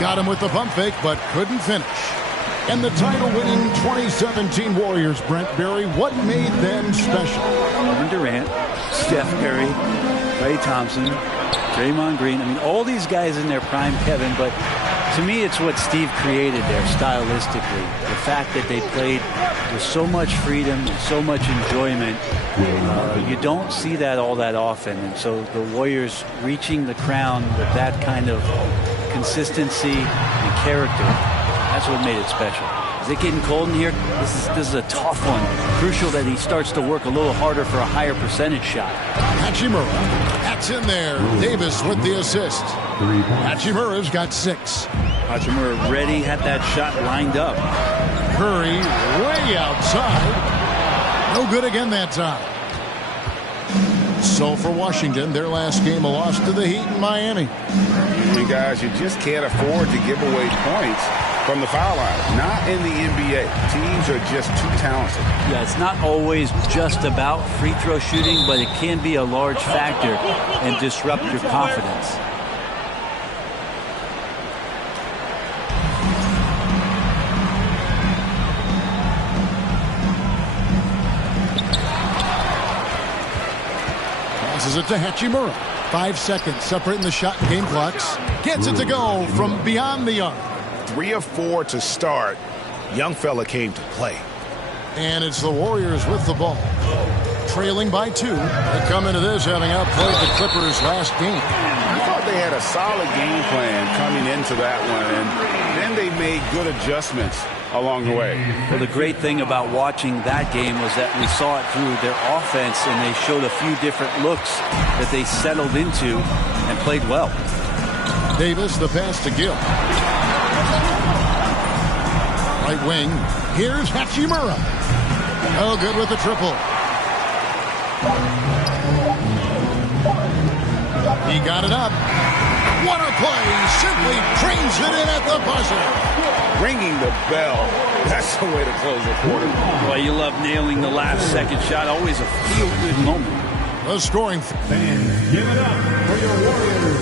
Got him with the pump fake, but couldn't finish. And the title-winning 2017 Warriors, Brent Barry, what made them special? Kevin Durant, Steph Curry, Klay Thompson, Draymond Green. I mean, all these guys in their prime, Kevin, but to me, it's what Steve created there stylistically. The fact that they played with so much freedom, so much enjoyment. You don't see that all that often. And so the Warriors reaching the crown with that kind of consistency and character, that's what made it special. Is it getting cold in here? This is a tough one. Crucial that he starts to work a little harder for a higher percentage shot. Hachimura. That's in there. Davis with the assist. Hachimura's got 6. Hachimura ready, had that shot lined up. Curry way outside. No good again that time. So for Washington, their last game, a loss to the Heat in Miami. You guys, you just can't afford to give away points from the foul line. Not in the NBA. Teams are just too talented. Yeah, it's not always just about free throw shooting, but it can be a large factor and disrupt your confidence. Passes it to Hachimura. 5 seconds separating the shot and game clocks. Gets it to go from beyond the arc. 3 of 4 to start. Young fella came to play. And it's the Warriors with the ball. Trailing by 2. They come into this having outplayed the Clippers last game. I thought they had a solid game plan coming into that one, and then they made good adjustments along the way. Well, the great thing about watching that game was that we saw it through their offense, and they showed a few different looks that they settled into and played well. Davis, the pass to Gill. Right wing. Here's Hachimura. Oh, good with the triple. He got it up. What a play. Simply trains it in at the buzzer. Ringing the bell. That's the way to close the quarter. Well, you love nailing the last second shot. Always a feel-good moment. The scoring. Fans, give it up for your Warriors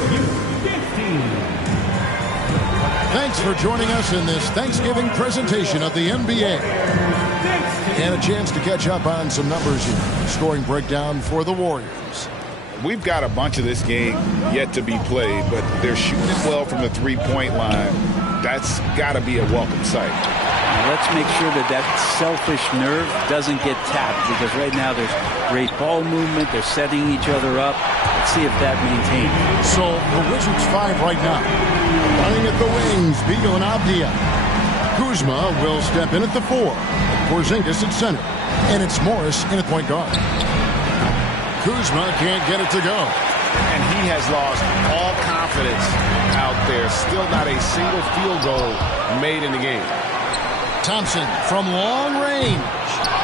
U15. Thanks for joining us in this Thanksgiving presentation of the NBA. And a chance to catch up on some numbers here. Scoring breakdown for the Warriors. We've got a bunch of this game yet to be played, but they're shooting it well from the three-point line. That's got to be a welcome sight. Now let's make sure that that selfish nerve doesn't get tapped, because right now there's great ball movement. They're setting each other up. Let's see if that maintains. So the Wizards 5 right now. Running at the wings, Beagle and Abdia. Kuzma will step in at the 4. Porzingis at center. And it's Morris in at point guard. Kuzma can't get it to go. And he has lost all confidence out there. Still not a single field goal made in the game. Thompson from long range.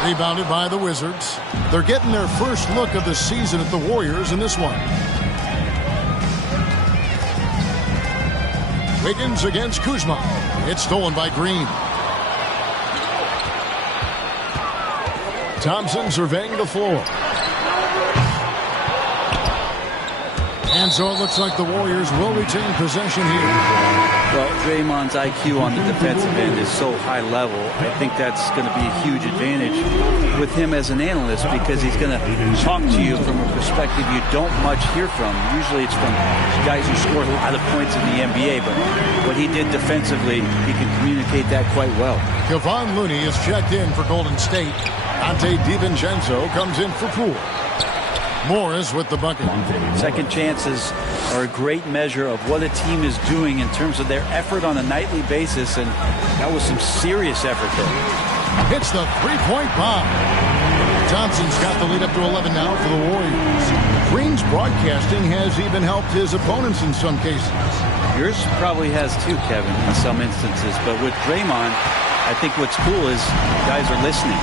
Rebounded by the Wizards. They're getting their first look of the season at the Warriors in this one. Wiggins against Kuzma. It's stolen by Green. Thompson surveying the floor. And so it looks like the Warriors will retain possession here. Well, Draymond's IQ on the defensive end is so high level. I think that's going to be a huge advantage with him as an analyst, because he's going to talk to you from a perspective you don't much hear from. Usually it's from guys who score a lot of points in the NBA, but what he did defensively, he can communicate that quite well. Kevon Looney is checked in for Golden State. Dante DiVincenzo comes in for Poole. Morris with the bucket. Second chances are a great measure of what a team is doing in terms of their effort on a nightly basis, and that was some serious effort there. Hits the three-point bomb. Thompson's got the lead up to 11 now for the Warriors. Green's broadcasting has even helped his opponents in some cases. Yours probably has too, Kevin, in some instances, but with Draymond, I think what's cool is guys are listening.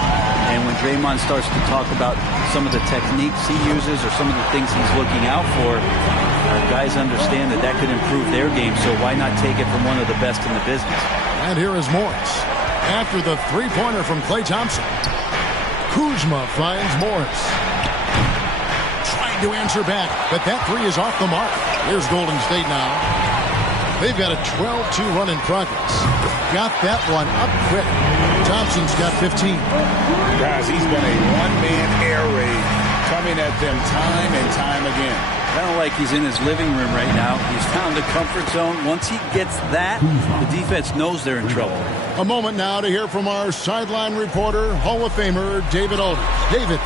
And when Draymond starts to talk about some of the techniques he uses or some of the things he's looking out for, guys understand that that could improve their game, so why not take it from one of the best in the business? And here is Morris. after the three-pointer from Klay Thompson. Kuzma finds Morris. Trying to answer back, but that three is off the mark. Here's Golden State now. They've got a 12-2 run in progress. Got that one up quick. Thompson's got 15. Guys, he's been a one-man air raid coming at them time and time again. Kind of like he's in his living room right now. He's found the comfort zone. Once he gets that, the defense knows they're in trouble. A moment now to hear from our sideline reporter, Hall of Famer David Aldridge. David.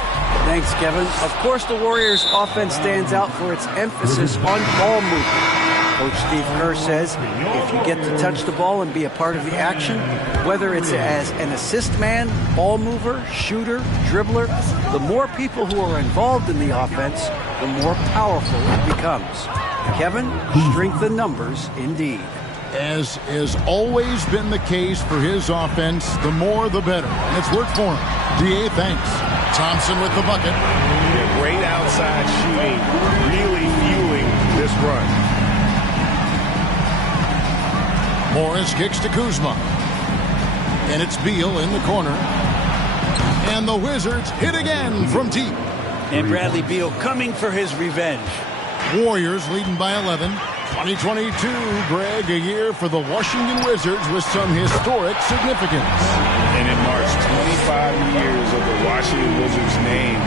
Thanks, Kevin. Of course, the Warriors' offense stands out for its emphasis on ball movement. Coach Steve Kerr says if you get to touch the ball and be a part of the action, whether it's as an assist man, ball mover, shooter, dribbler, the more people who are involved in the offense, the more powerful it becomes. Kevin, strength in numbers indeed. As has always been the case for his offense, the more the better. And it's worked for him. D.A., thanks. Thompson with the bucket. Yeah, great outside shooting, really fueling this run. Morris kicks to Kuzma. And it's Beal in the corner. And the Wizards hit again from deep. And Bradley Beal coming for his revenge. Warriors leading by 11. 2022, Greg, a year for the Washington Wizards with some historic significance. And it marks 25 years of the Washington Wizards name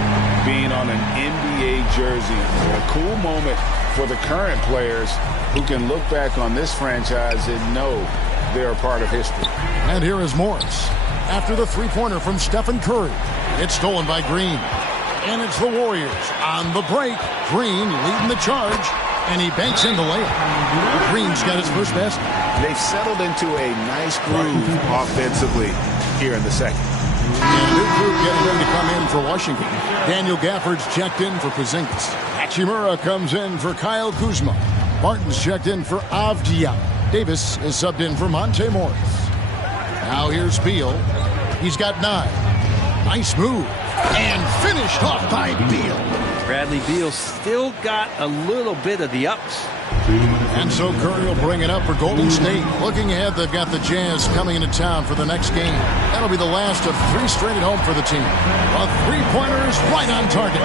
being on an NBA jersey. A cool moment for the current players who can look back on this franchise and know they're a part of history. And here is Morris. After the three-pointer from Stephen Curry, it's stolen by Green. And it's the Warriors on the break. Green leading the charge, and he banks in the layup. Green's got his first basket. They've settled into a nice groove offensively here in the second. And a new group getting ready to come in for Washington. Daniel Gafford's checked in for Porzingis. Hachimura comes in for Kyle Kuzma. Martin's checked in for Avdia. Davis is subbed in for Monte Morris. Now here's Beal. He's got 9. Nice move. And finished off by Beal. Bradley Beal still got a little bit of the ups. And so Curry will bring it up for Golden State. Looking ahead, they've got the Jazz coming into town for the next game. That'll be the last of 3 straight at home for the team. A three-pointer is right on target.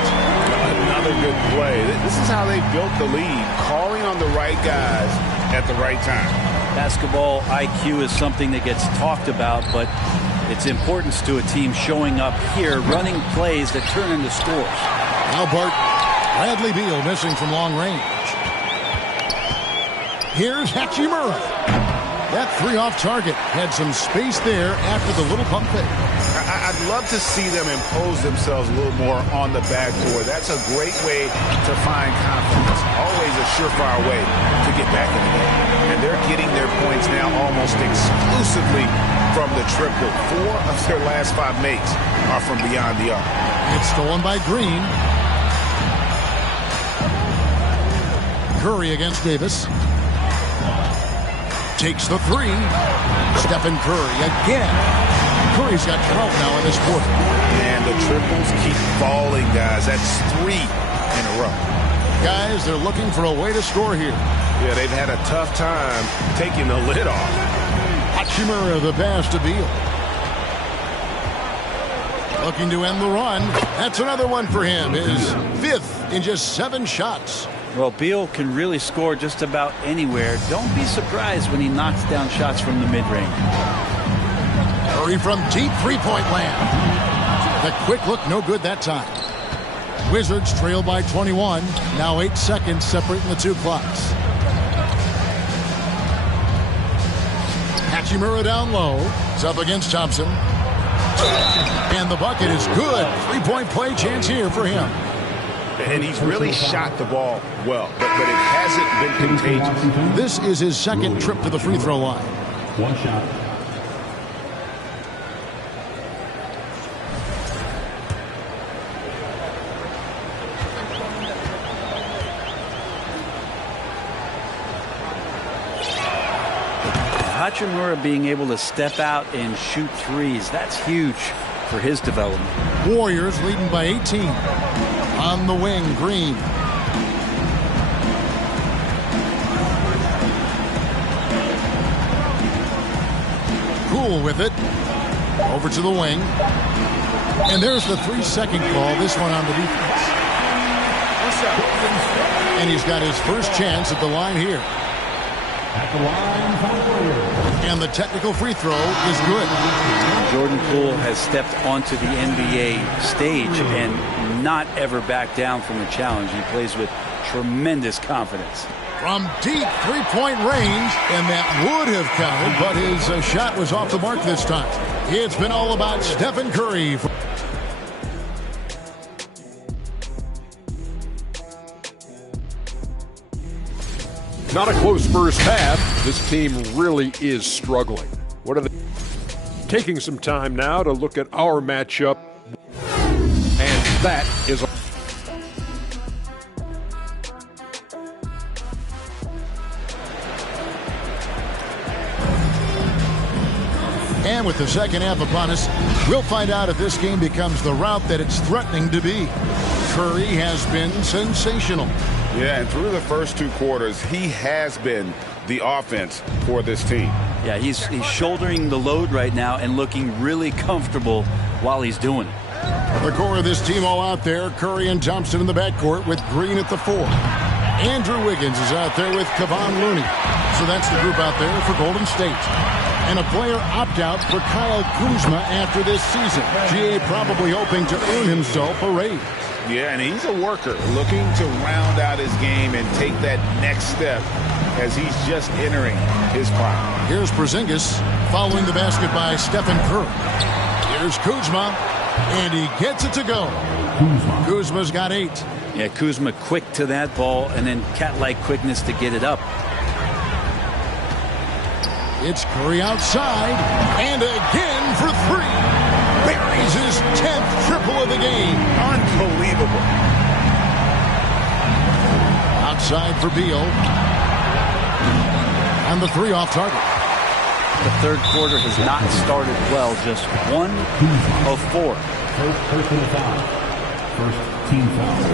Another good play. This is how they built the lead, calling on the right guys at the right time. Basketball IQ is something that gets talked about, but its importance to a team showing up here, running plays that turn into scores. Now Bradley Beal missing from long range. Here's Hachimura. That 3 off target had some space there after the little pump fake. I'd love to see them impose themselves a little more on the backboard. That's a great way to find confidence. Always a surefire way to get back in the game. And they're getting their points now almost exclusively from the triple. 4 of their last 5 makes are from beyond the arc. It's stolen by Green. Curry against Davis. Takes the 3. Stephen Curry again. Curry's got 12 now in this quarter. And the triples keep falling, guys. That's 3 in a row. Guys, they're looking for a way to score here. Yeah, they've had a tough time taking the lid off. Hachimura the pass to Beal. Looking to end the run. That's another one for him. His 5th in just 7 shots. Well, Beal can really score just about anywhere. Don't be surprised when he knocks down shots from the mid-range. Curry from deep three-point land. The quick look no good that time. Wizards trail by 21. Now 8 seconds separating the 2 clocks. Hachimura down low. It's up against Thompson. And the bucket is good. 3-point play chance here for him. And he's really shot the ball well, but it hasn't been contagious. This is his 2nd trip to the free throw line. 1 shot. Hachimura being able to step out and shoot threes, that's huge for his development. Warriors leading by 18. On the wing, Green. Cool with it. Over to the wing. And there's the 3-second call. This one on the defense. And he's got his first chance at the line here. At the line for Warriors. And the technical free throw is good. Jordan Poole has stepped onto the NBA stage and not ever backed down from a challenge. He plays with tremendous confidence. From deep three-point range, and that would have counted, but his shot was off the mark this time. It's been all about Stephen Curry. Not a close first half. This team really is struggling. What are they? Taking some time now to look at our matchup. And that is... And with the second half upon us, we'll find out if this game becomes the route that it's threatening to be. Curry has been sensational. Yeah, and through the first 2 quarters, he has been the offense for this team. Yeah, he's shouldering the load right now and looking really comfortable while he's doing it. The core of this team all out there. Curry and Thompson in the backcourt with Green at the 4. Andrew Wiggins is out there with Kevon Looney. So that's the group out there for Golden State. And a player opt-out for Kyle Kuzma after this season. GA probably hoping to earn himself a raise. Yeah, and he's a worker looking to round out his game and take that next step as he's just entering his prime. Here's Porzingis following the basket by Stephen Curry. Here's Kuzma, and he gets it to go. Kuzma's got 8. Yeah, Kuzma quick to that ball and then cat-like quickness to get it up. It's Curry outside, and again for 3. Buries his 10th triple of the game. Unbelievable. Outside for Beal. And the 3 off target. The third quarter has not started well. Just 1 of 4. First personal foul. First team foul.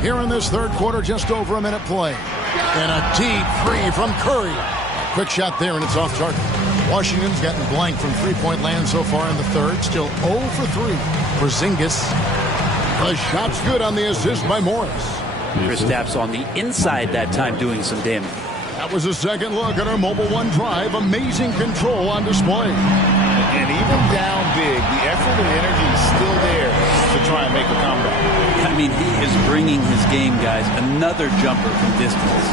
Here in this third quarter, just over a minute play. And a deep 3 from Curry. Quick shot there, and it's off target. Washington's gotten blank from three-point land so far in the third. Still 0 for 3. Porzingis. The shot's good on the assist by Morris. Kristaps on the inside that time doing some damage. That was a second look at our Mobile One drive. Amazing control on display. And even down big, the effort and energy is still there to try and make a comeback. I mean, he is bringing his game, guys. Another jumper from distance.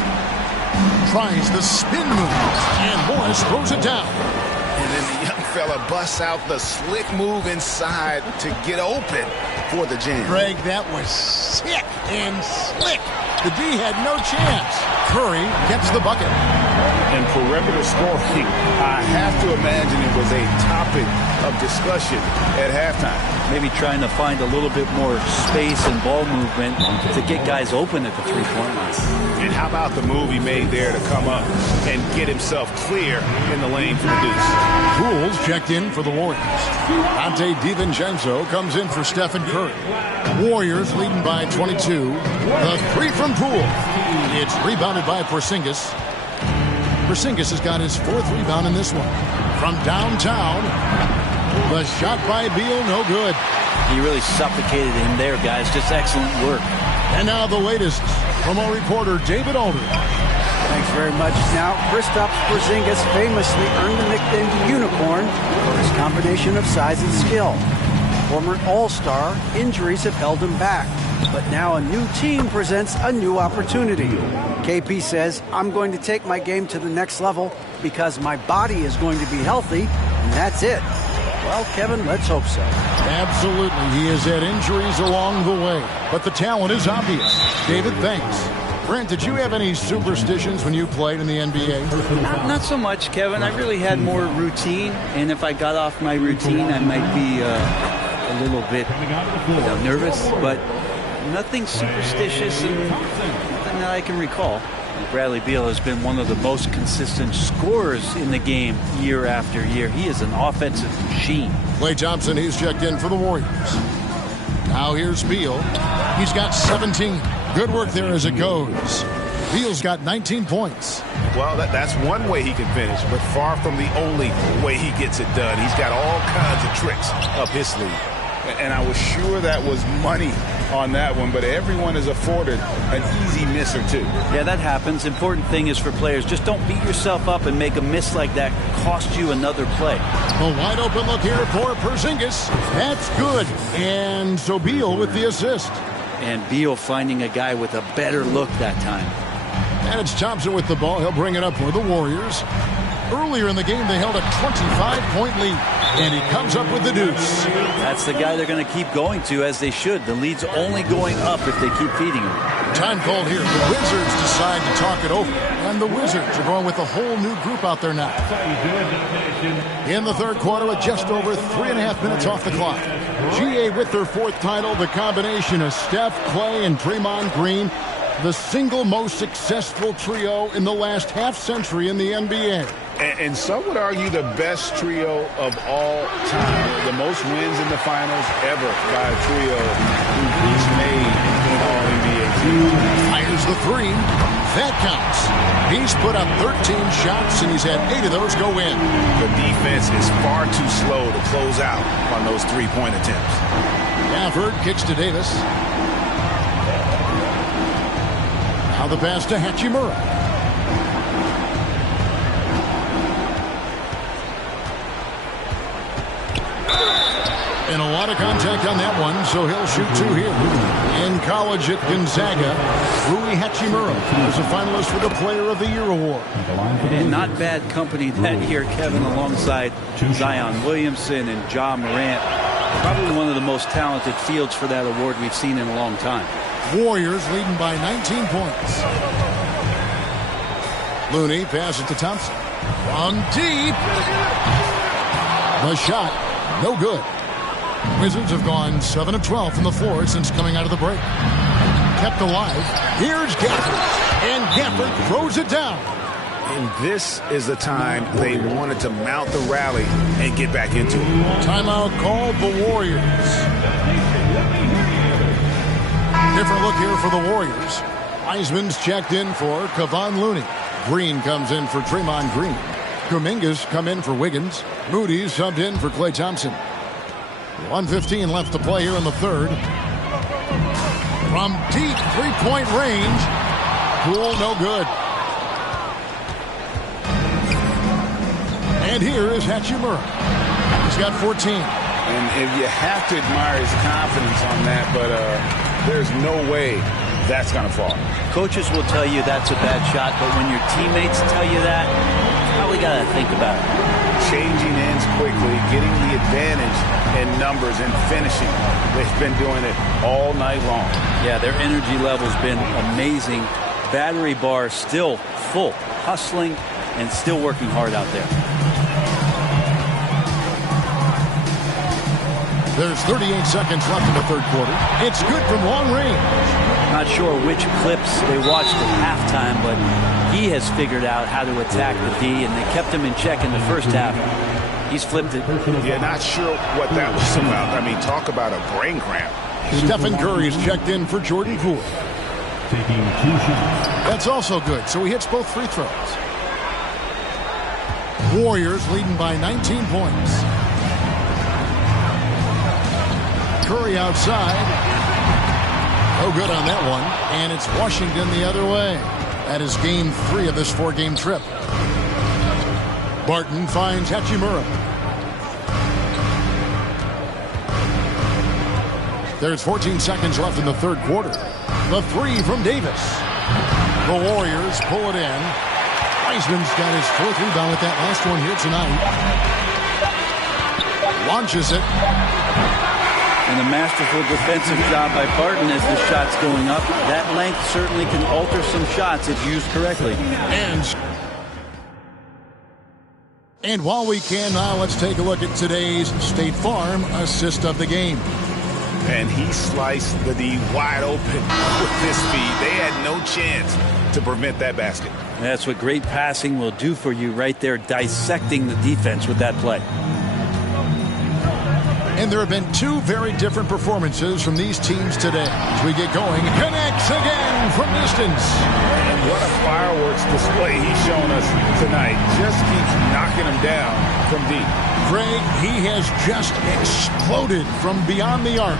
Tries the spin move, and Morris throws it down. And then the young fella busts out the slick move inside to get open for the jam. Greg, that was sick and slick. The D had no chance. Curry gets the bucket. And perimeter scoring, I have to imagine it was a topic of discussion at halftime. Maybe trying to find a little bit more space and ball movement to get guys open at the three-point line. And how about the move he made there to come up and get himself clear in the lane for the deuce? Poole's checked in for the Warriors. Dante DiVincenzo comes in for Stephen Curry. Warriors leading by 22. The 3 from Poole. It's rebounded by Porzingis. Porzingis has got his 4th rebound in this one. From downtown, the shot by Beal, no good. He really suffocated him there, guys. Just excellent work. And now the latest from our reporter, David Aldridge. Thanks very much. Now, Kristaps Porzingis famously earned the nickname Unicorn for his combination of size and skill. Former All-Star, injuries have held him back. But now a new team presents a new opportunity. KP says, I'm going to take my game to the next level because my body is going to be healthy, and that's it. Well, Kevin, let's hope so. Absolutely. He has had injuries along the way, but the talent is obvious. David, thanks. Brent, did you have any superstitions when you played in the NBA? Not so much, Kevin. I really had more routine, and if I got off my routine, I might be a little bit nervous, but nothing superstitious and nothing that I can recall. Bradley Beal has been one of the most consistent scorers in the game year after year. He is an offensive machine. Klay Thompson, he's checked in for the Warriors. Now here's Beal. He's got 17. Good work there as it goes. Beal's got 19 points. Well, that's one way he can finish, but far from the only way he gets it done. He's got all kinds of tricks up his sleeve. And I was sure that was money on that one, but everyone is afforded an easy miss or two. Yeah, that happens. Important thing is for players, just don't beat yourself up and make a miss like that cost you another play. A wide open look here for Porzingis. That's good. And so Beal with the assist. And Beal finding a guy with a better look that time. And it's Thompson with the ball. He'll bring it up for the Warriors. Earlier in the game, they held a 25-point lead. And he comes up with the deuce. That's the guy they're going to keep going to, as they should. The lead's only going up if they keep feeding him. Time called here. The Wizards decide to talk it over. And the Wizards are going with a whole new group out there now. In the third quarter with just over 3.5 minutes off the clock. GA with their fourth title, the combination of Steph, Clay, and Draymond Green. The single most successful trio in the last half-century in the NBA. And some would argue the best trio of all time. The most wins in the finals ever by a trio who've each made an All-NBA team. Fires the three. That counts. He's put up 13 shots, and he's had 8 of those go in. The defense is far too slow to close out on those three-point attempts. Gafford kicks to Davis. Now the pass to Hachimura. And a lot of contact on that one, so he'll shoot 2 here. In college at Gonzaga, Rui Hachimura is a finalist for the Player of the Year award. And not bad company that year, Kevin, alongside Zion Williamson and Ja Morant. Probably one of the most talented fields for that award we've seen in a long time. Warriors leading by 19 points. Looney passes to Thompson. From deep. The shot, no good. Wizards have gone 7 of 12 from the floor since coming out of the break. Kept alive. Here's Gafford. And Gafford throws it down. And this is the time they wanted to mount the rally and get back into it. Timeout called the Warriors. Different look here for the Warriors. Wiseman's checked in for Kevon Looney. Green comes in for Draymond Green. Kuminga's come in for Wiggins. Moody's subbed in for Klay Thompson. 1:15 left to play here in the third. From deep three-point range. Cool, no good. And here is Hachimura. He's got 14. And if you have to admire his confidence on that, but there's no way that's going to fall. Coaches will tell you that's a bad shot, but when your teammates tell you that, you probably got to think about it. Changing ends quickly, getting the advantage in numbers and finishing. They've been doing it all night long. Yeah, their energy level's been amazing. Battery bar still full, hustling and still working hard out there. There's 38 seconds left in the third quarter. It's good from long range. Not sure which clips they watched at halftime, but he has figured out how to attack the D, and they kept him in check in the first half. He's flipped it. Yeah, not sure what that was about. I mean, talk about a brain cramp. Stephen Curry is checked in for Jordan Poole. Taking 2 shots. That's also good, so he hits both free throws. Warriors leading by 19 points. Curry outside. No good on that one. And it's Washington the other way. That is game 3 of this 4-game trip. Barton finds Hachimura. There's 14 seconds left in the third quarter. The 3 from Davis. The Warriors pull it in. Wiseman's got his 4th rebound with that last one here tonight. Launches it. And a masterful defensive job by Barton as the shot's going up. That length certainly can alter some shots if used correctly. And while we can now, let's take a look at today's State Farm assist of the game. And he sliced the D wide open with this speed. They had no chance to prevent that basket. That's what great passing will do for you right there, dissecting the defense with that play. And there have been two very different performances from these teams today. As we get going, connects again from distance. And what a fireworks display he's shown us tonight. Just keeps knocking them down from deep. Greg, he has just exploded from beyond the arc.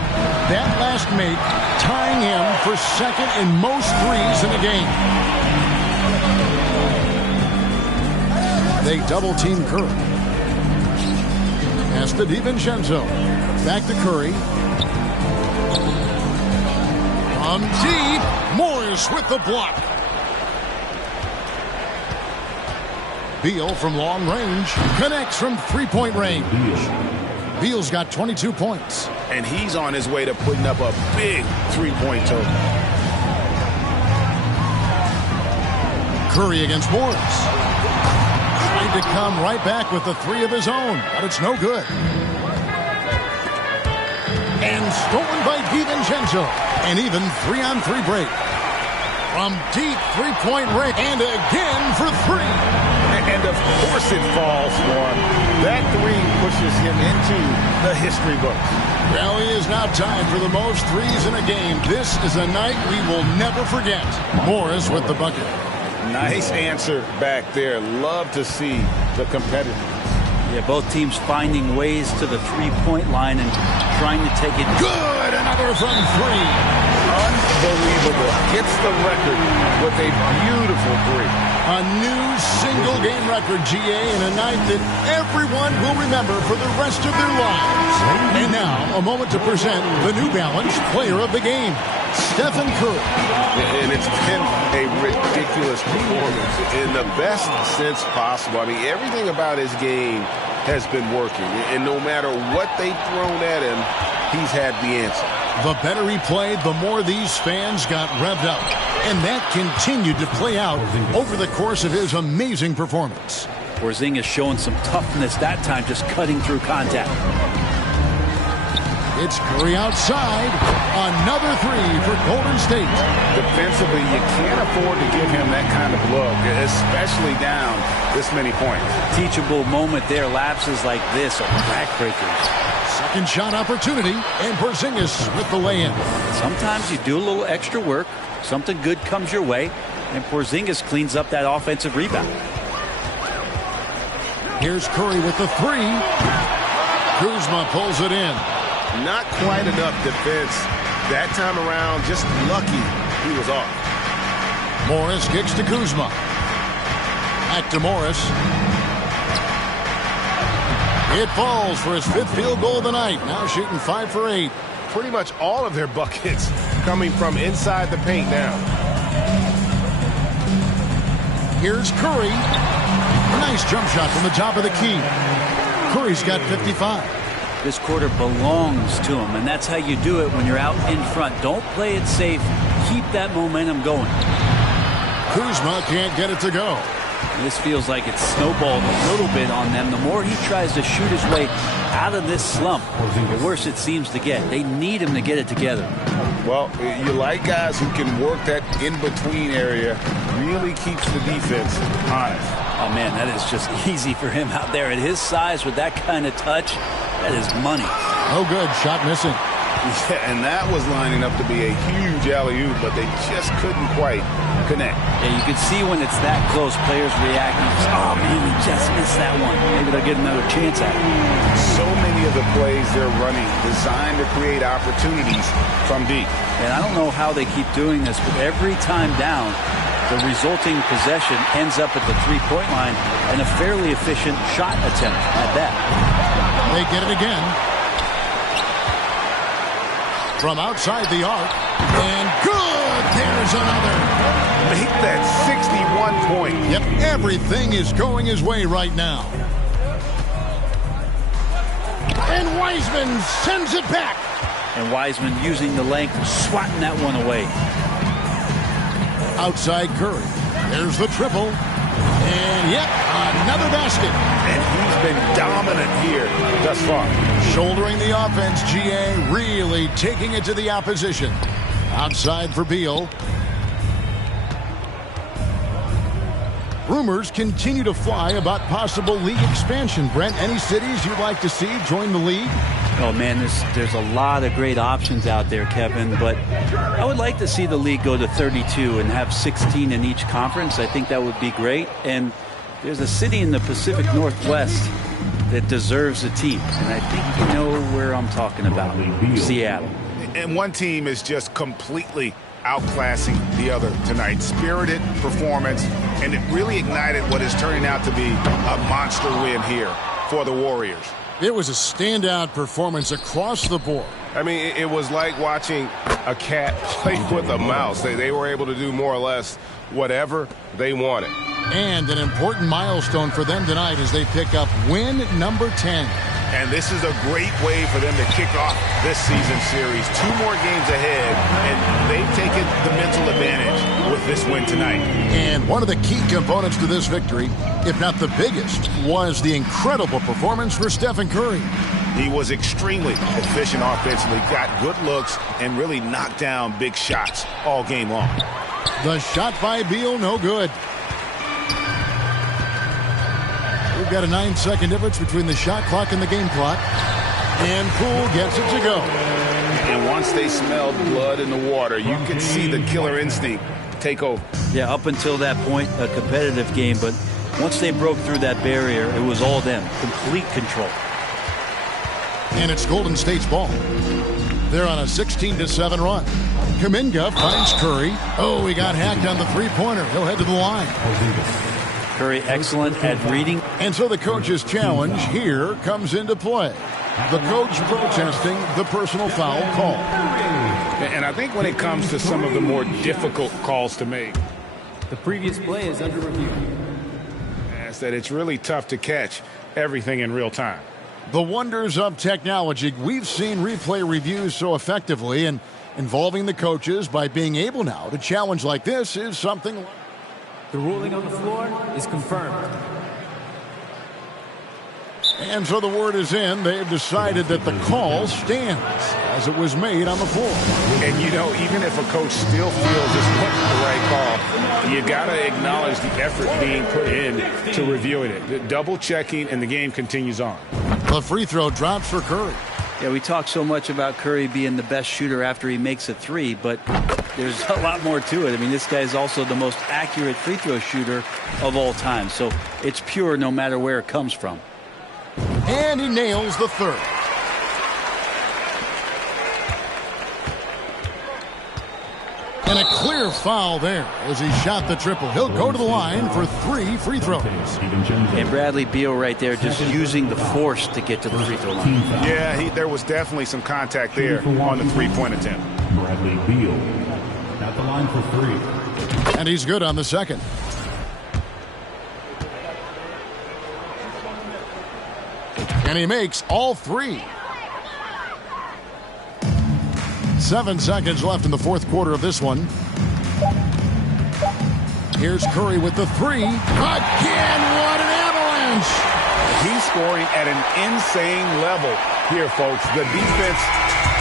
That last make tying him for second in most threes in a game. They double-team Curry. Pass to DiVincenzo. Back to Curry. From deep, Morris with the block. Beal from long range connects from three-point range. Beal's got 22 points. And he's on his way to putting up a big three-point total. Curry against Morris. Trying to come right back with the three of his own, but it's no good. And stolen by DiVincenzo. An even 3-on-3 break. From deep three-point range. And again for three. And of course it falls for him. That three pushes him into the history books. Well, he is now tied for the most threes in a game. This is a night we will never forget. Morris with the bucket. Nice answer back there. Love to see the competitiveness. Yeah, both teams finding ways to the three-point line and trying to take it. Good! Another from three. Unbelievable. Gets the record with a beautiful three. A new single-game record, GA, in a night that everyone will remember for the rest of their lives. And now, a moment to present the New Balance Player of the Game, Stephen Curry. And it's been a ridiculous performance in the best sense possible. I mean, everything about his game has been working. And no matter what they've thrown at him, he's had the answer. The better he played, the more these fans got revved up. And that continued to play out over the course of his amazing performance. Porzingis showing some toughness that time, just cutting through contact. It's Curry outside. Another three for Golden State. Defensively, you can't afford to give him that kind of look, especially down this many points. Teachable moment there. Lapses like this are backbreakers. Second shot opportunity, and Porzingis with the lay-in. Sometimes you do a little extra work, something good comes your way, and Porzingis cleans up that offensive rebound. Here's Curry with the three. Kuzma pulls it in. Not quite enough defense that time around. Just lucky he was off. Morris kicks to Kuzma. Back to Morris. It falls for his fifth field goal of the night. Now shooting 5 for 8. Pretty much all of their buckets coming from inside the paint now. Here's Curry. Nice jump shot from the top of the key. Curry's got 55. This quarter belongs to him, and that's how you do it when you're out in front. Don't play it safe. Keep that momentum going. Kuzma can't get it to go. This feels like it's snowballed a little bit on them. The more he tries to shoot his way out of this slump, the worse it seems to get. They need him to get it together. Well, you like guys who can work that in-between area. Really keeps the defense honest. Oh, man, that is just easy for him out there. At his size with that kind of touch, that is money. Oh, good. Shot missing. Yeah, and that was lining up to be a huge alley-oop, but they just couldn't quite connect. Yeah, you can see when it's that close, players reacting. Oh, man, he just missed that one. Maybe they'll get another chance at it. So many of the plays they're running designed to create opportunities from deep. And I don't know how they keep doing this, but every time down, the resulting possession ends up at the three-point line and a fairly efficient shot attempt at that. They get it again. From outside the arc. And good! There's another. Make that 61 point. Yep, everything is going his way right now. And Wiseman sends it back. And Wiseman using the length, swatting that one away. Outside Curry. There's the triple. And yep, another basket. And he's been dominant here thus far. Shouldering the offense, GA really taking it to the opposition. Outside for Beal. Rumors continue to fly about possible league expansion. Brent, any cities you'd like to see join the league? Oh, man, there's a lot of great options out there, Kevin, but I would like to see the league go to 32 and have 16 in each conference. I think that would be great. And there's a city in the Pacific Northwest that deserves a team, and I think you know where I'm talking about, Seattle. And one team is just completely outclassing the other tonight. Spirited performance, and it really ignited what is turning out to be a monster win here for the Warriors. It was a standout performance across the board. I mean, it was like watching a cat play with a mouse. They were able to do more or less whatever they wanted. And an important milestone for them tonight as they pick up win number 10. And this is a great way for them to kick off this season series. 2 more games ahead, and they've taken the mental advantage with this win tonight. And one of the key components to this victory, if not the biggest, was the incredible performance for Stephen Curry. He was extremely efficient offensively, got good looks, and really knocked down big shots all game long. The shot by Beal, no good. We've got a 9-second difference between the shot clock and the game clock. And Poole gets it to go. And once they smelled blood in the water, you could see the killer instinct take over. Yeah, up until that point, a competitive game, but once they broke through that barrier, it was all them. Complete control. And it's Golden State's ball. They're on a 16-7 run. Kuminga finds Curry. Oh, he got hacked on the three-pointer. He'll head to the line. Curry excellent at reading. And so the coach's challenge here comes into play. The coach protesting the personal foul call. And I think when it comes to some of the more difficult calls to make, the previous play is under review. Is that it's really tough to catch everything in real time. The wonders of technology. We've seen replay reviews so effectively, and involving the coaches by being able now to challenge like this is something. The ruling on the floor is confirmed. And so the word is in. They've decided that the call stands as it was made on the floor. And, you know, even if a coach still feels this wasn't the right call, you got to acknowledge the effort being put in to reviewing it. Double checking, and the game continues on. The free throw drops for Curry. Yeah, we talk so much about Curry being the best shooter after he makes a three, but there's a lot more to it. I mean, this guy is also the most accurate free throw shooter of all time. So it's pure no matter where it comes from. And he nails the third. And a clear foul there as he shot the triple. He'll go to the line for 3 free throws. And Bradley Beal right there just using the force to get to the free throw line. Yeah, there was definitely some contact there on the three-point attempt. Bradley Beal at the line for 3. And he's good on the second. And he makes all 3. 7 seconds left in the fourth quarter of this one. Here's Curry with the 3. Again, what an avalanche! He's scoring at an insane level here, folks. The defense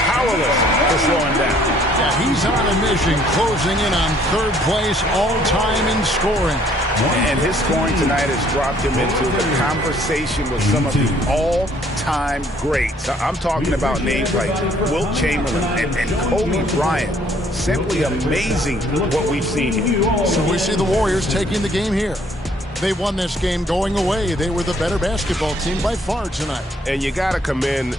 powerless to slow him down. Yeah, he's on a mission, closing in on third place all-time in scoring. And his scoring tonight has dropped him into the conversation with some of the all-time greats. I'm talking about names like Wilt Chamberlain and Kobe Bryant. Simply amazing what we've seen here. So we see the Warriors taking the game here. They won this game going away. They were the better basketball team by far tonight. And you got to commend